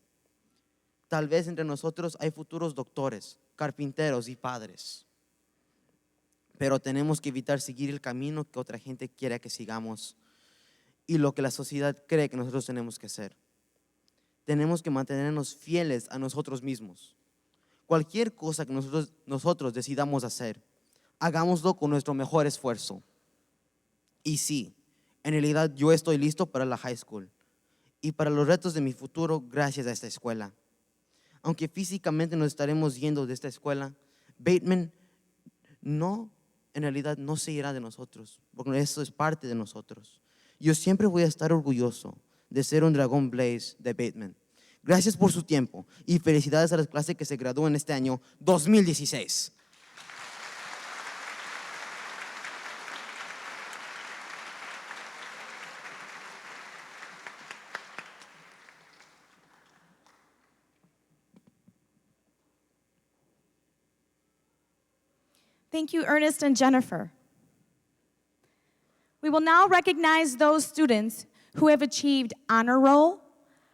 Tal vez entre nosotros hay futuros doctores, carpinteros y padres. Pero tenemos que evitar seguir el camino que otra gente quiere que sigamos y lo que la sociedad cree que nosotros tenemos que hacer. Tenemos que mantenernos fieles a nosotros mismos. Cualquier cosa que nosotros decidamos hacer, hagámoslo con nuestro mejor esfuerzo. Y sí, en realidad yo estoy listo para la high school y para los retos de mi futuro gracias a esta escuela. Aunque físicamente nos estaremos yendo de esta escuela, Bateman no en realidad no se irá de nosotros, porque eso es parte de nosotros. Yo siempre voy a estar orgulloso de ser un dragón Blaze de Bateman. Gracias por su tiempo y felicidades a las clases que se gradúan este año 2016. Thank you, Ernest and Jennifer. We will now recognize those students who have achieved honor roll,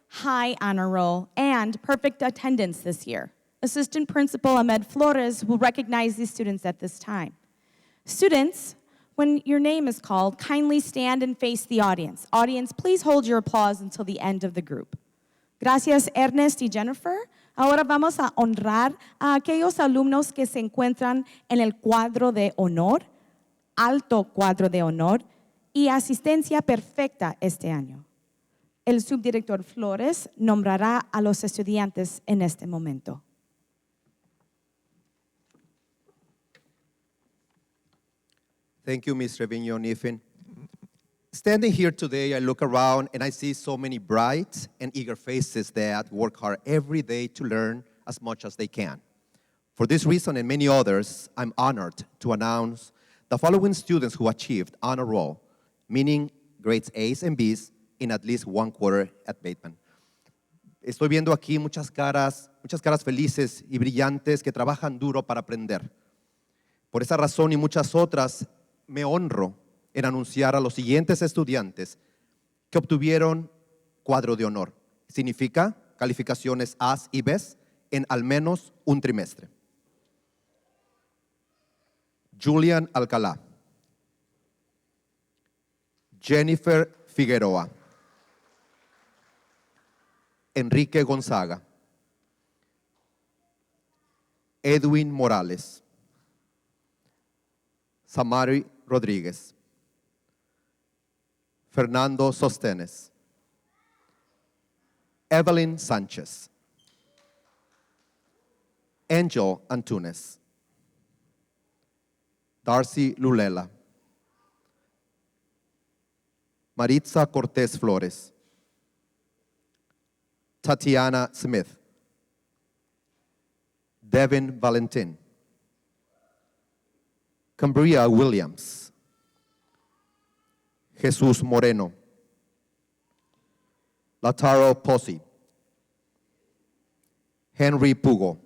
high honor roll, and perfect attendance this year. Assistant Principal Ahmed Flores will recognize these students at this time. Students, when your name is called, kindly stand and face the audience. Audience, please hold your applause until the end of the group. Gracias, Ernest y Jennifer. Ahora vamos a honrar a aquellos alumnos que se encuentran en el cuadro de honor, alto cuadro de honor y asistencia perfecta este año. El subdirector Flores nombrará a los estudiantes en este momento. Thank you, Ms. Trevino-Kniffin. Standing here today, I look around and I see so many bright and eager faces that work hard every day to learn as much as they can. For this reason and many others, I'm honored to announce the following students who achieved honor roll, meaning grades A's and B's in at least one quarter at Bateman. Estoy viendo aquí muchas caras felices y brillantes que trabajan duro para aprender. Por esa razón y muchas otras, me honro en anunciar a los siguientes estudiantes que obtuvieron cuadro de honor. Significa calificaciones A's y B's en al menos un trimestre. Julian Alcalá, Jennifer Figueroa, Enrique Gonzaga, Edwin Morales, Samari Rodríguez, Fernando Sostenes, Evelyn Sánchez, Angel Antunes, Darcy Lulela, Maritza Cortés Flores, Tatiana Smith, Devin Valentin, Cambria Williams, Jesús Moreno, Lataro Pozzi, Henry Pugo,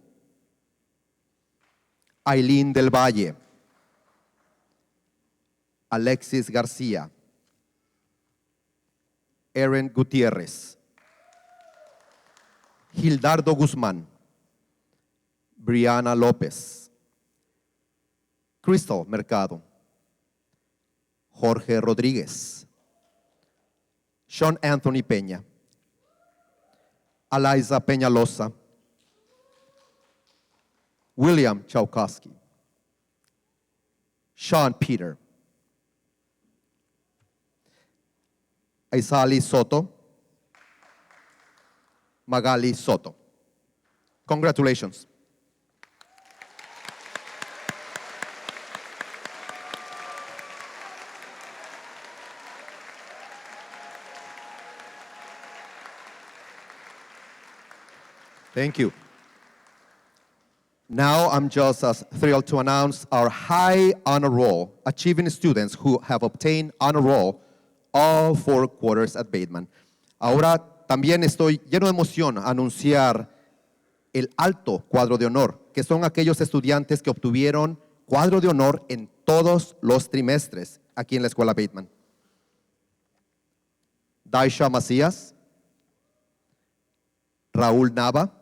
Aileen del Valle, Alexis García, Erin Gutiérrez, Gildardo Guzmán, Brianna López, Crystal Mercado, Jorge Rodríguez, Sean Anthony Peña, Eliza Peñalosa, William Schakowsky, Sean Peter, Aizali Soto, Magali Soto. Congratulations. Thank you. Now I'm just as thrilled to announce our high honor roll achieving students who have obtained honor roll all 4 quarters at Bateman. Ahora también estoy lleno de emoción a anunciar el alto cuadro de honor, que son aquellos estudiantes que obtuvieron cuadro de honor en todos los trimestres aquí en la escuela Bateman. Daisha Macías, Raúl Nava,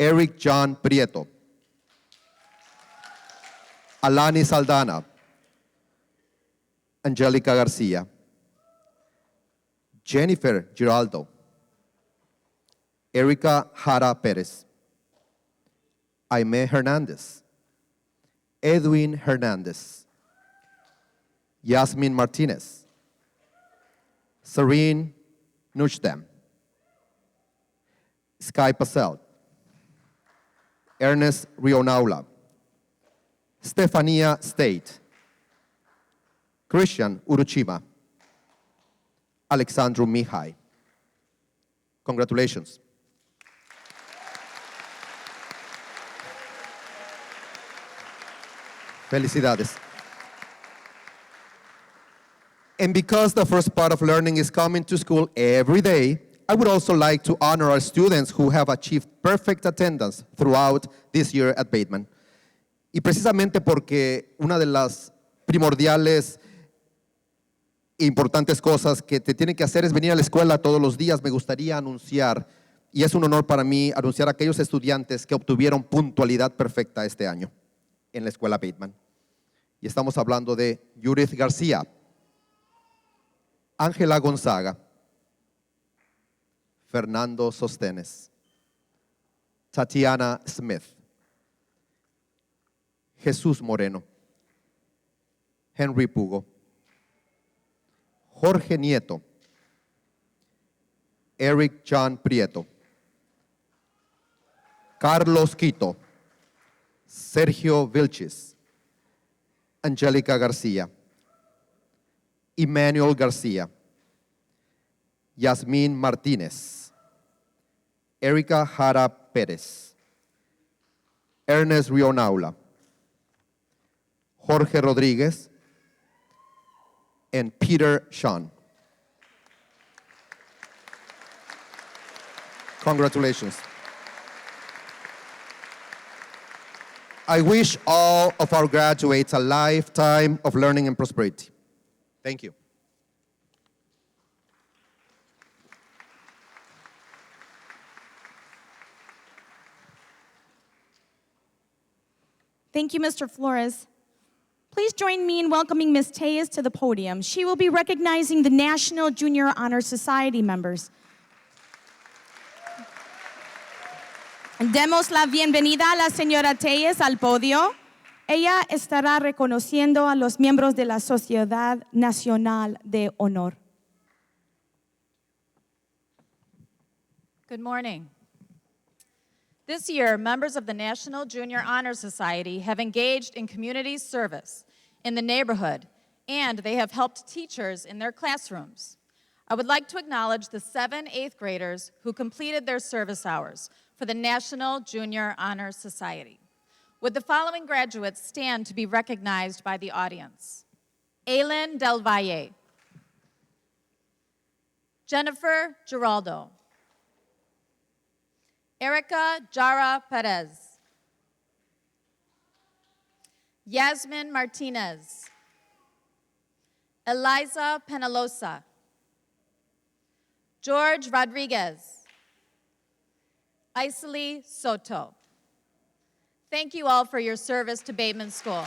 Eric John Prieto, Alani Saldana, Angélica García, Jennifer Giraldo, Erika Jara Pérez, Aimee Hernández, Edwin Hernández, Yasmin Martínez, Serene Nuchdem, Sky Pacel, Ernest Rionaula, Stefania State. Christian Uruchima. Alexandru Mihai. Congratulations. Felicidades. And because the first part of learning is coming to school every day, I would also like to honor our students who have achieved perfect attendance throughout this year at Bateman. Y precisamente porque una de las primordiales e importantes cosas que te tienen que hacer es venir a la escuela todos los días, me gustaría anunciar, y es un honor para mí anunciar a aquellos estudiantes que obtuvieron puntualidad perfecta este año en la escuela Bateman. Y estamos hablando de Judith García, Ángela Gonzaga, Fernando Sostenes, Tatiana Smith, Jesús Moreno, Henry Pugo, Jorge Nieto, Eric John Prieto, Carlos Quito, Sergio Vilchis, Angélica García, Emmanuel García, Yasmín Martínez, Erika Jara Pérez, Ernest Rionaula, Jorge Rodríguez, and Peter Sean. Congratulations. I wish all of our graduates a lifetime of learning and prosperity. Thank you. Thank you, Mr. Flores. Please join me in welcoming Ms. Tellez to the podium. She will be recognizing the National Junior Honor Society members. Demos la bienvenida a la señora Tellez al podio. Ella estará reconociendo a los miembros de la Sociedad Nacional de Honor. Good morning. This year, members of the National Junior Honor Society have engaged in community service in the neighborhood, and they have helped teachers in their classrooms. I would like to acknowledge the 7 8th graders who completed their service hours for the National Junior Honor Society. Would the following graduates stand to be recognized by the audience? Aylin Del Valle, Jennifer Giraldo, Erica Jara Perez, Yasmin Martinez, Eliza Penalosa, George Rodriguez, Iseli Soto. Thank you all for your service to Bateman School.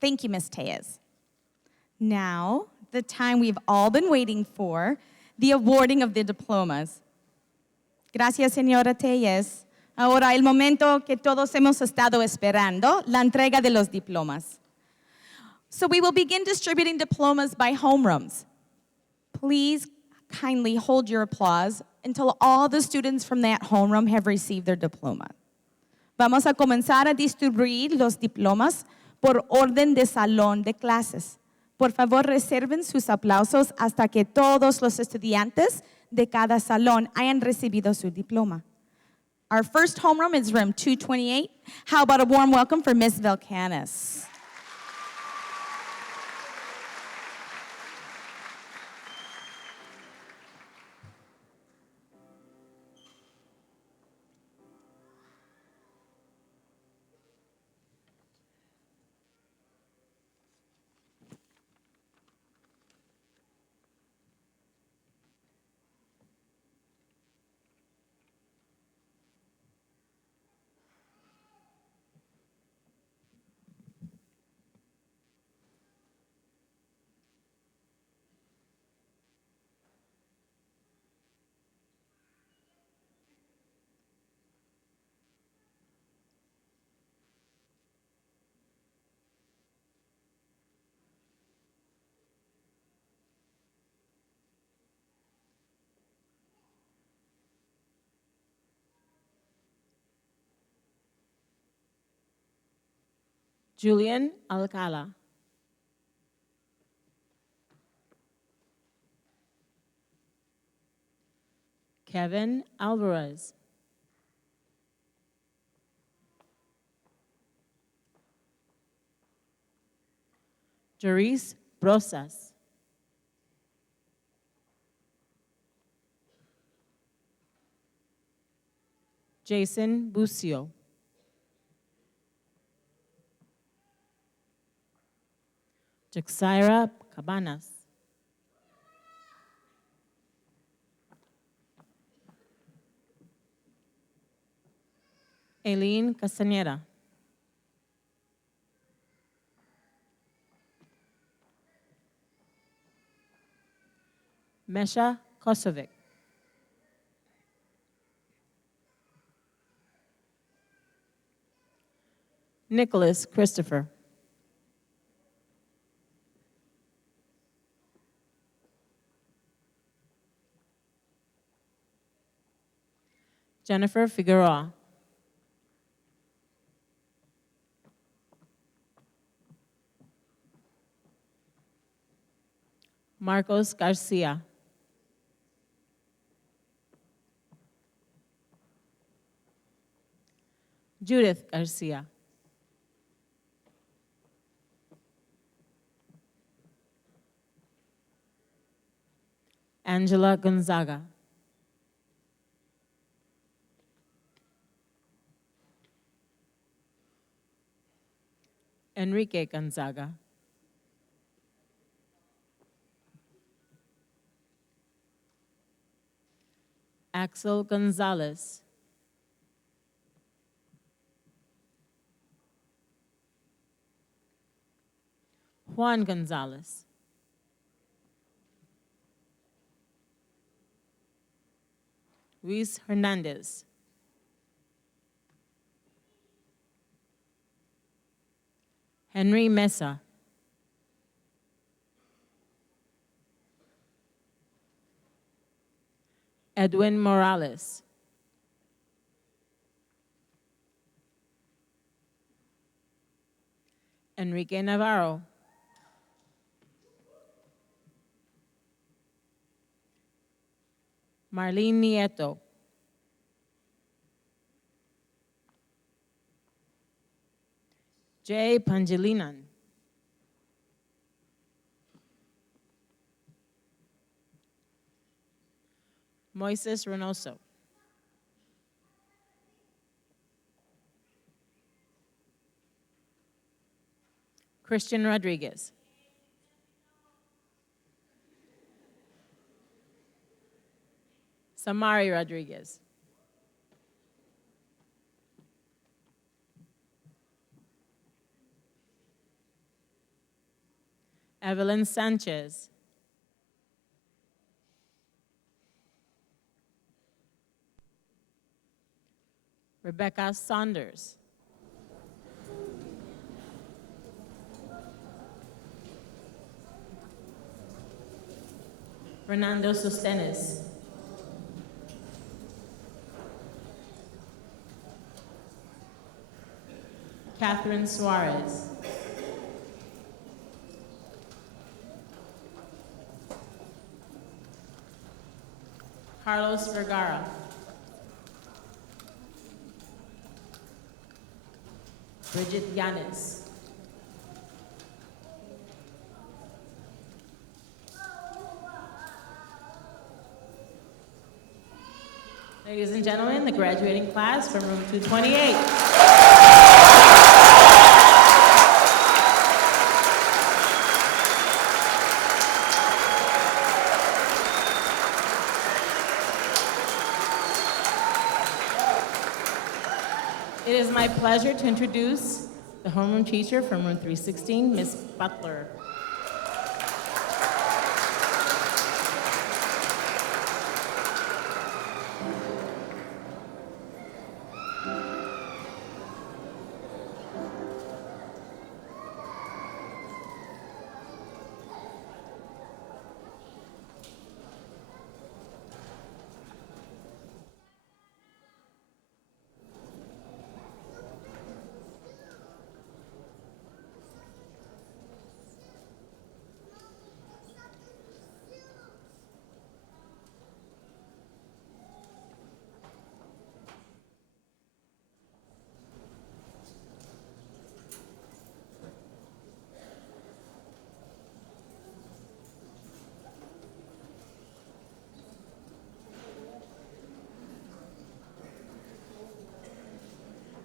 Thank you, Ms. Tellez. Now, the time we've all been waiting for, the awarding of the diplomas. Gracias, señora Tellez. Ahora, el momento que todos hemos estado esperando, la entrega de los diplomas. So we will begin distributing diplomas by homerooms. Please kindly hold your applause until all the students from that homeroom have received their diploma. Vamos a comenzar a distribuir los diplomas por orden de salón de clases. Por favor, reserven sus aplausos hasta que todos los estudiantes de cada salón hayan recibido su diploma. Our first homeroom is room 228. How about a warm welcome for Ms. Valkanas? Julian Alcala. Kevin Alvarez. Jerice Brosas. Jason Bucio. Jaxira Cabanas. Aileen Castaneda. Mesha Kosovic. Nicholas Christopher. Jennifer Figueroa. Marcos Garcia. Judith Garcia. Angela Gonzaga. Enrique Gonzaga. Axel Gonzalez. Juan Gonzalez. Luis Hernandez. Henry Mesa. Edwin Morales. Enrique Navarro. Marlene Nieto. Jay Pangilinan. Moises Reynoso. Christian Rodriguez. Samari Rodriguez. Evelyn Sanchez. Rebecca Saunders. Fernando Sostenes. Catherine Suarez. Carlos Vergara. Bridget Yanis. Ladies and gentlemen, the graduating class from room 228. It is my pleasure to introduce the homeroom teacher from room 316, Ms. Butler.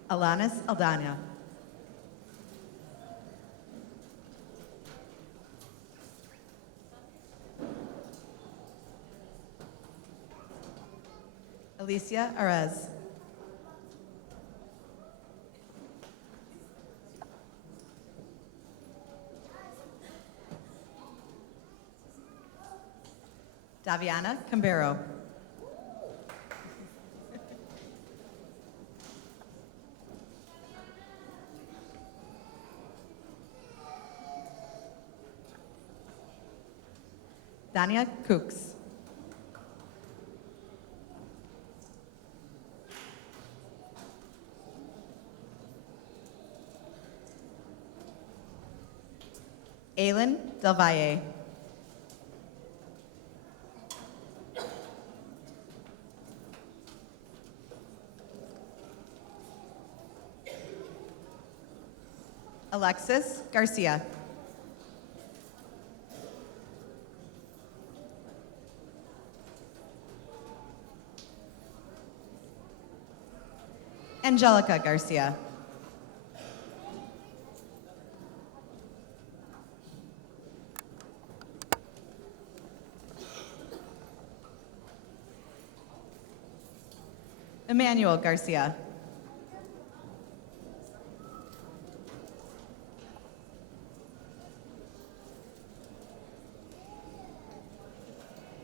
Alanis Aldana. Alicia Arez. Daviana Cambero. Dania Cooks. Aylin Del Valle. Alexis Garcia. Angelica Garcia. Emmanuel Garcia.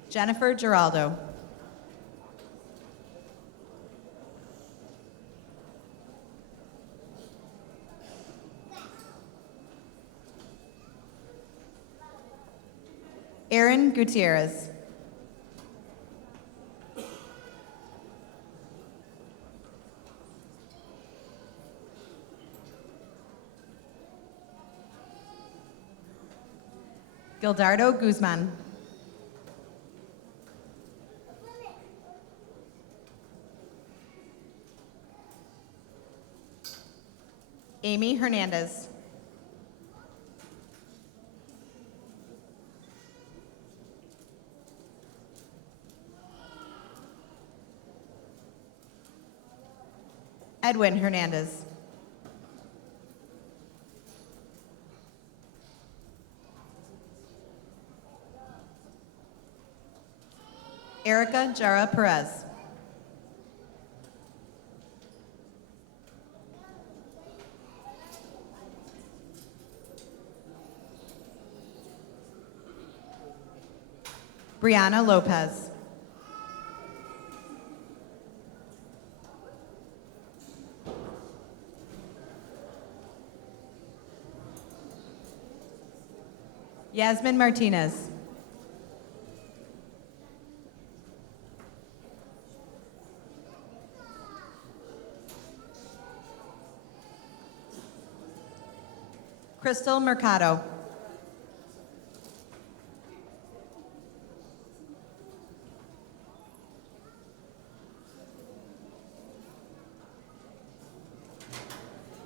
Jennifer Giraldo. Aaron Gutierrez. Gildardo Guzman. Amy Hernandez. Edwin Hernandez. Erica Jara Perez. Brianna Lopez. Yasmin Martinez. Crystal Mercado.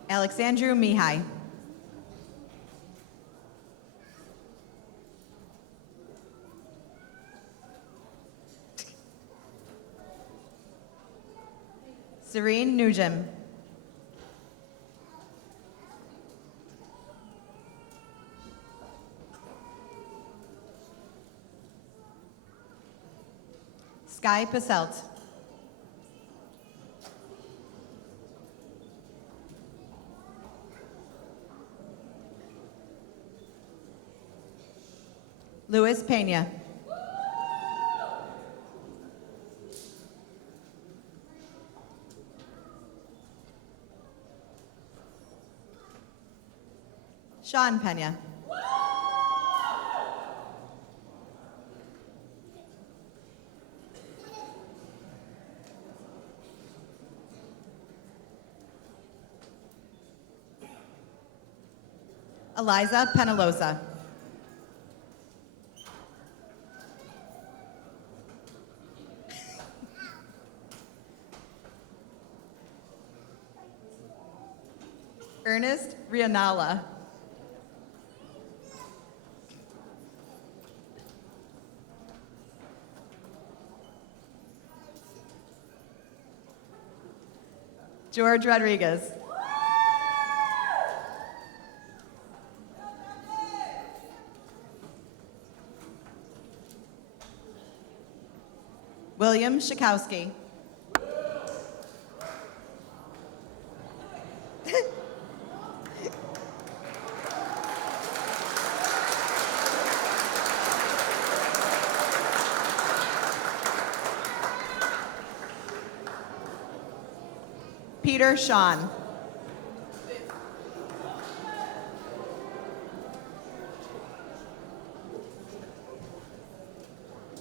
Alexandru Mihai. Serene Nugem. Sky Paselt. Luis Pena. Sean Pena. Eliza Penalosa. Ernest Rianala. George Rodriguez. William Schakowsky. Peter Sean.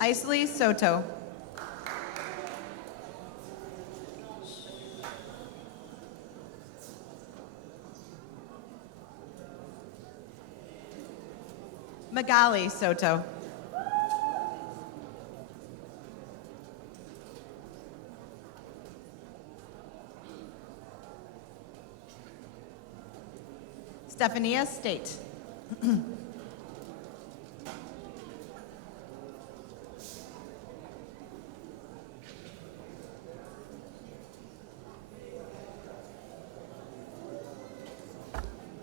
Isley Soto. Magali Soto. Stephania State.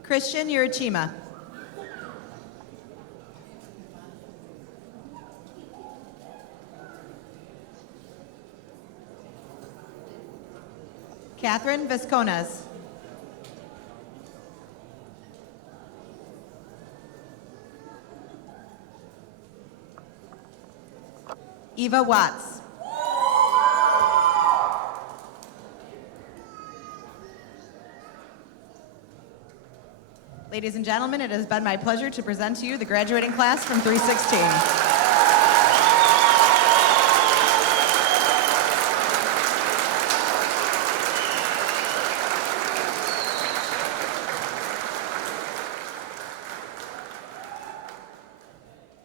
Christian Yurichima. Catherine Visconas. Eva Watts. Ladies and gentlemen, it has been my pleasure to present to you the graduating class from 316.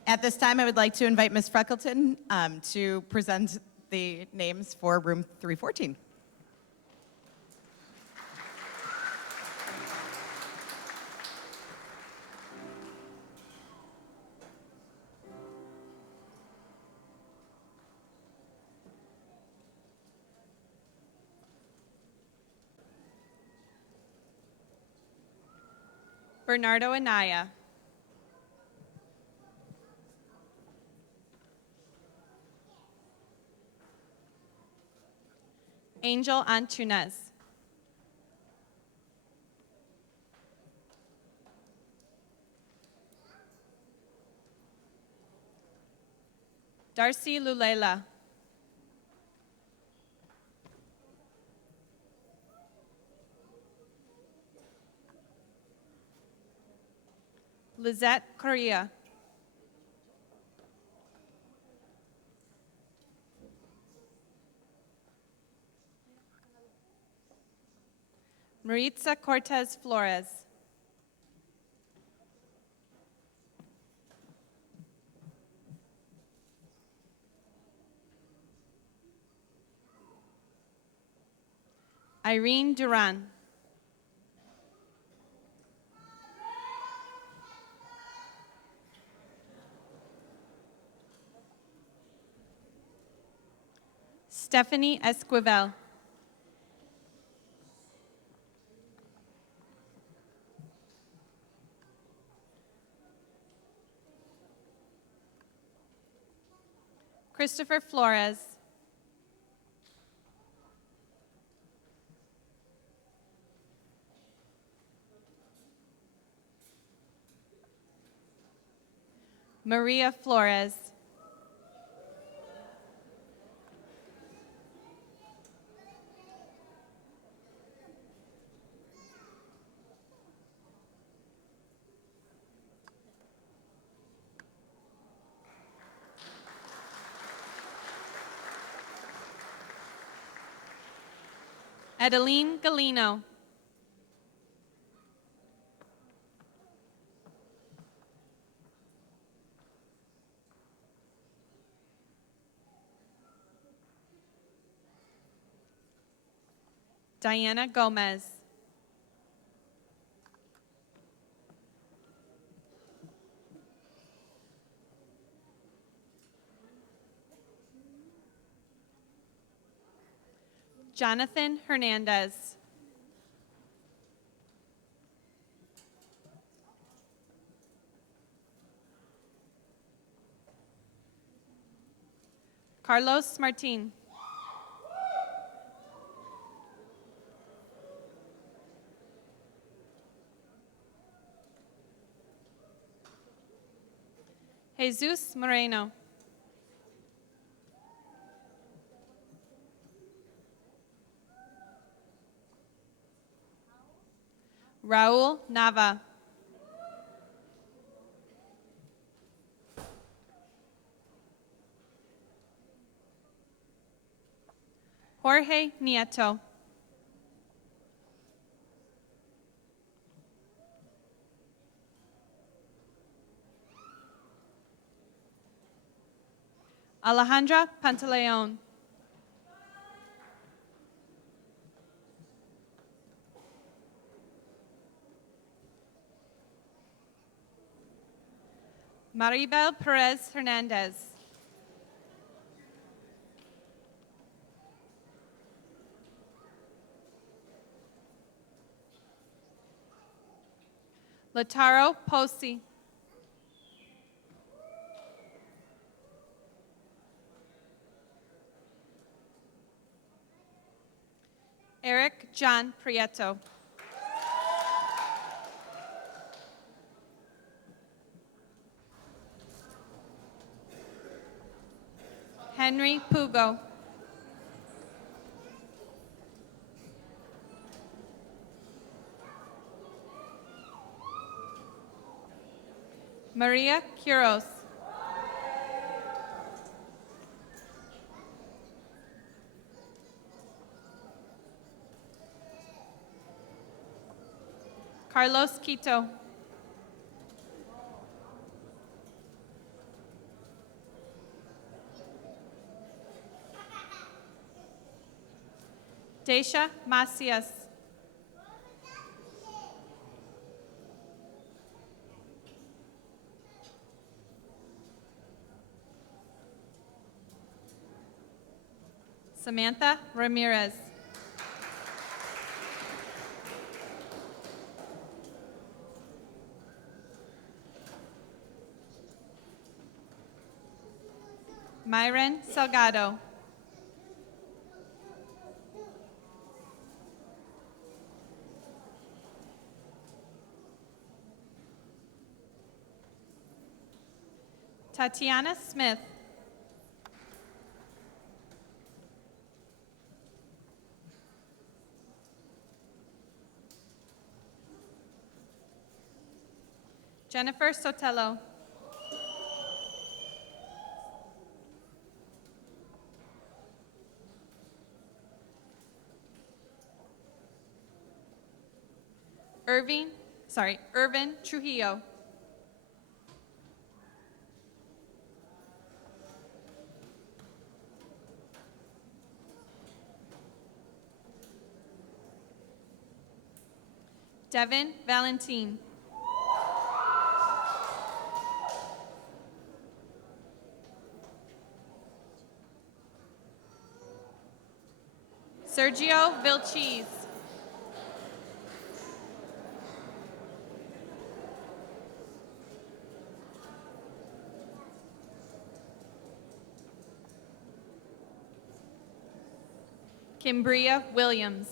At this time, I would like to invite Ms. Freckelton to present the names for room 314. Bernardo Anaya. Angel Antunes. Darcy Lulela. Lizette Correa. Maritza Cortez Flores. Irene Duran. Stephanie Esquivel. Christopher Flores. Maria Flores. Adeline Galino. Diana Gomez. Jonathan Hernandez. Carlos Martin. Jesus Moreno. Raul Nava. Jorge Nieto. Alejandra Pantaleon. Maribel Perez Hernandez. Lataro Posi. Eric John Prieto. Henry Pugo. Maria Quiros. Carlos Quito. Daisha Macias. Samantha Ramirez. Myron Salgado. Tatiana Smith. Jennifer Sotelo. Irvin Trujillo. Devin Valentin. Sergio Vilches. Kimbria Williams.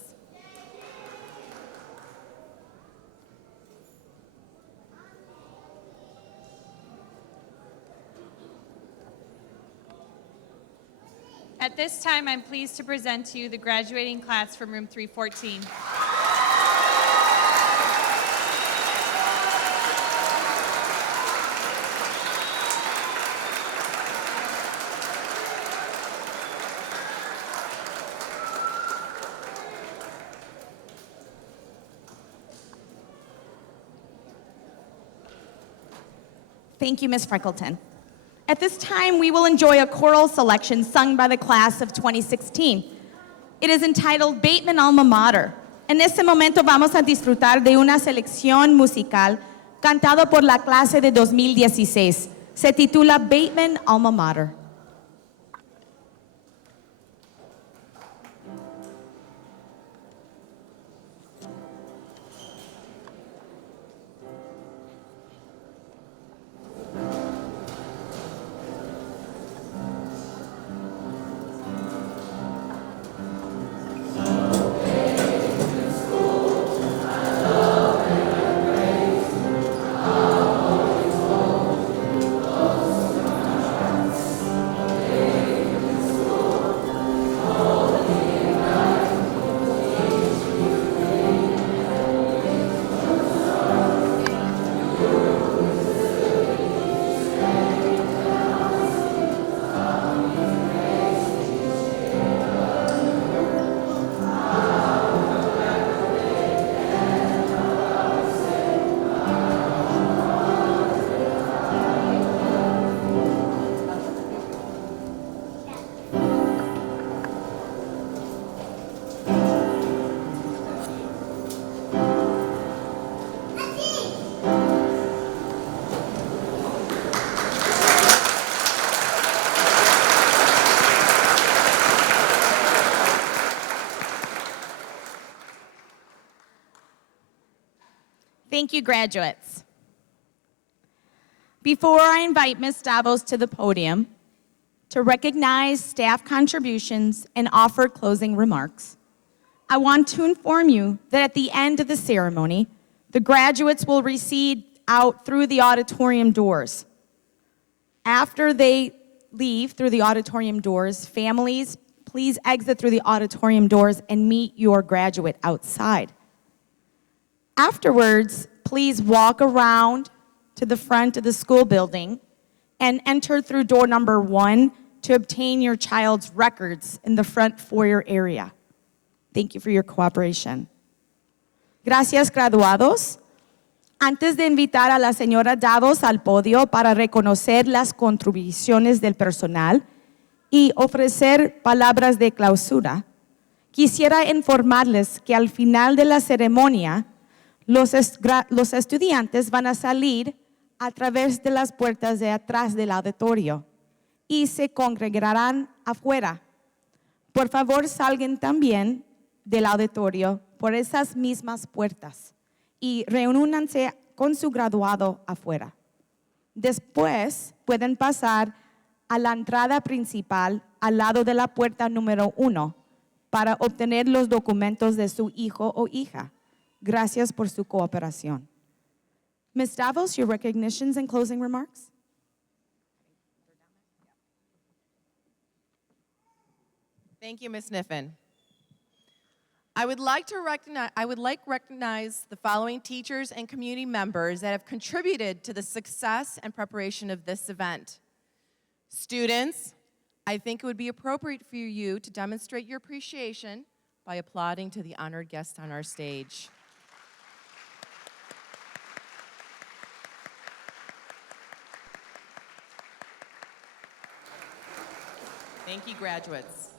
At this time, I'm pleased to present to you the graduating class from room 314. Thank you, Ms. Freckelton. At this time, we will enjoy a choral selection sung by the class of 2016. It is entitled Bateman Alma Mater. En este momento vamos a disfrutar de una selección musical cantado por la clase de 2016. Se titula Bateman Alma Mater. Thank you, graduates. Before I invite Ms. Davos to the podium to recognize staff contributions and offer closing remarks, I want to inform you that at the end of the ceremony, the graduates will recede out through the auditorium doors. After they leave through the auditorium doors, families, please exit through the auditorium doors and meet your graduate outside. Afterwards, please walk around to the front of the school building and enter through door number 1 to obtain your child's records in the front foyer area. Thank you for your cooperation. Gracias, graduados. Antes de invitar a la señora Davos al podio para reconocer las contribuciones del personal y ofrecer palabras de clausura, quisiera informarles que al final de la ceremonia, los estudiantes van a salir a través de las puertas de atrás del auditorio y se congregarán afuera. Por favor, salgan también del auditorio por esas mismas puertas y reúnanse con su graduado afuera. Después pueden pasar a la entrada principal al lado de la puerta número 1 para obtener los documentos de su hijo o hija. Gracias por su cooperación. Ms. Davos, your recognitions and closing remarks. Thank you, Ms. Kniffin. I would like to recognize the following teachers and community members that have contributed to the success and preparation of this event. Students, I think it would be appropriate for you to demonstrate your appreciation by applauding to the honored guests on our stage. Thank you, graduates.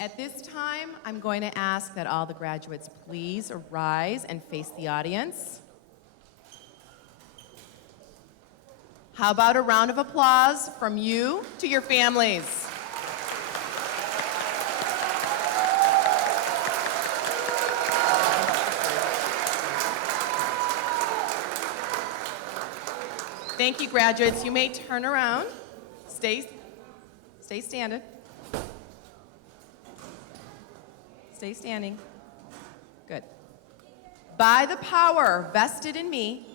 At this time, I'm going to ask that all the graduates please arise and face the audience. How about a round of applause from you to your families? Thank you, graduates. You may turn around. Stay standing. Stay standing. Good. By the power vested in me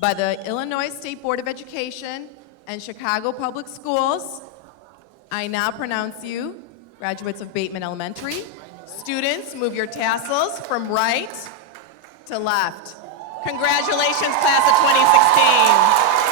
by the Illinois State Board of Education and Chicago Public Schools, I now pronounce you graduates of Bateman Elementary. Students, move your tassels from right to left. Congratulations, class of 2016.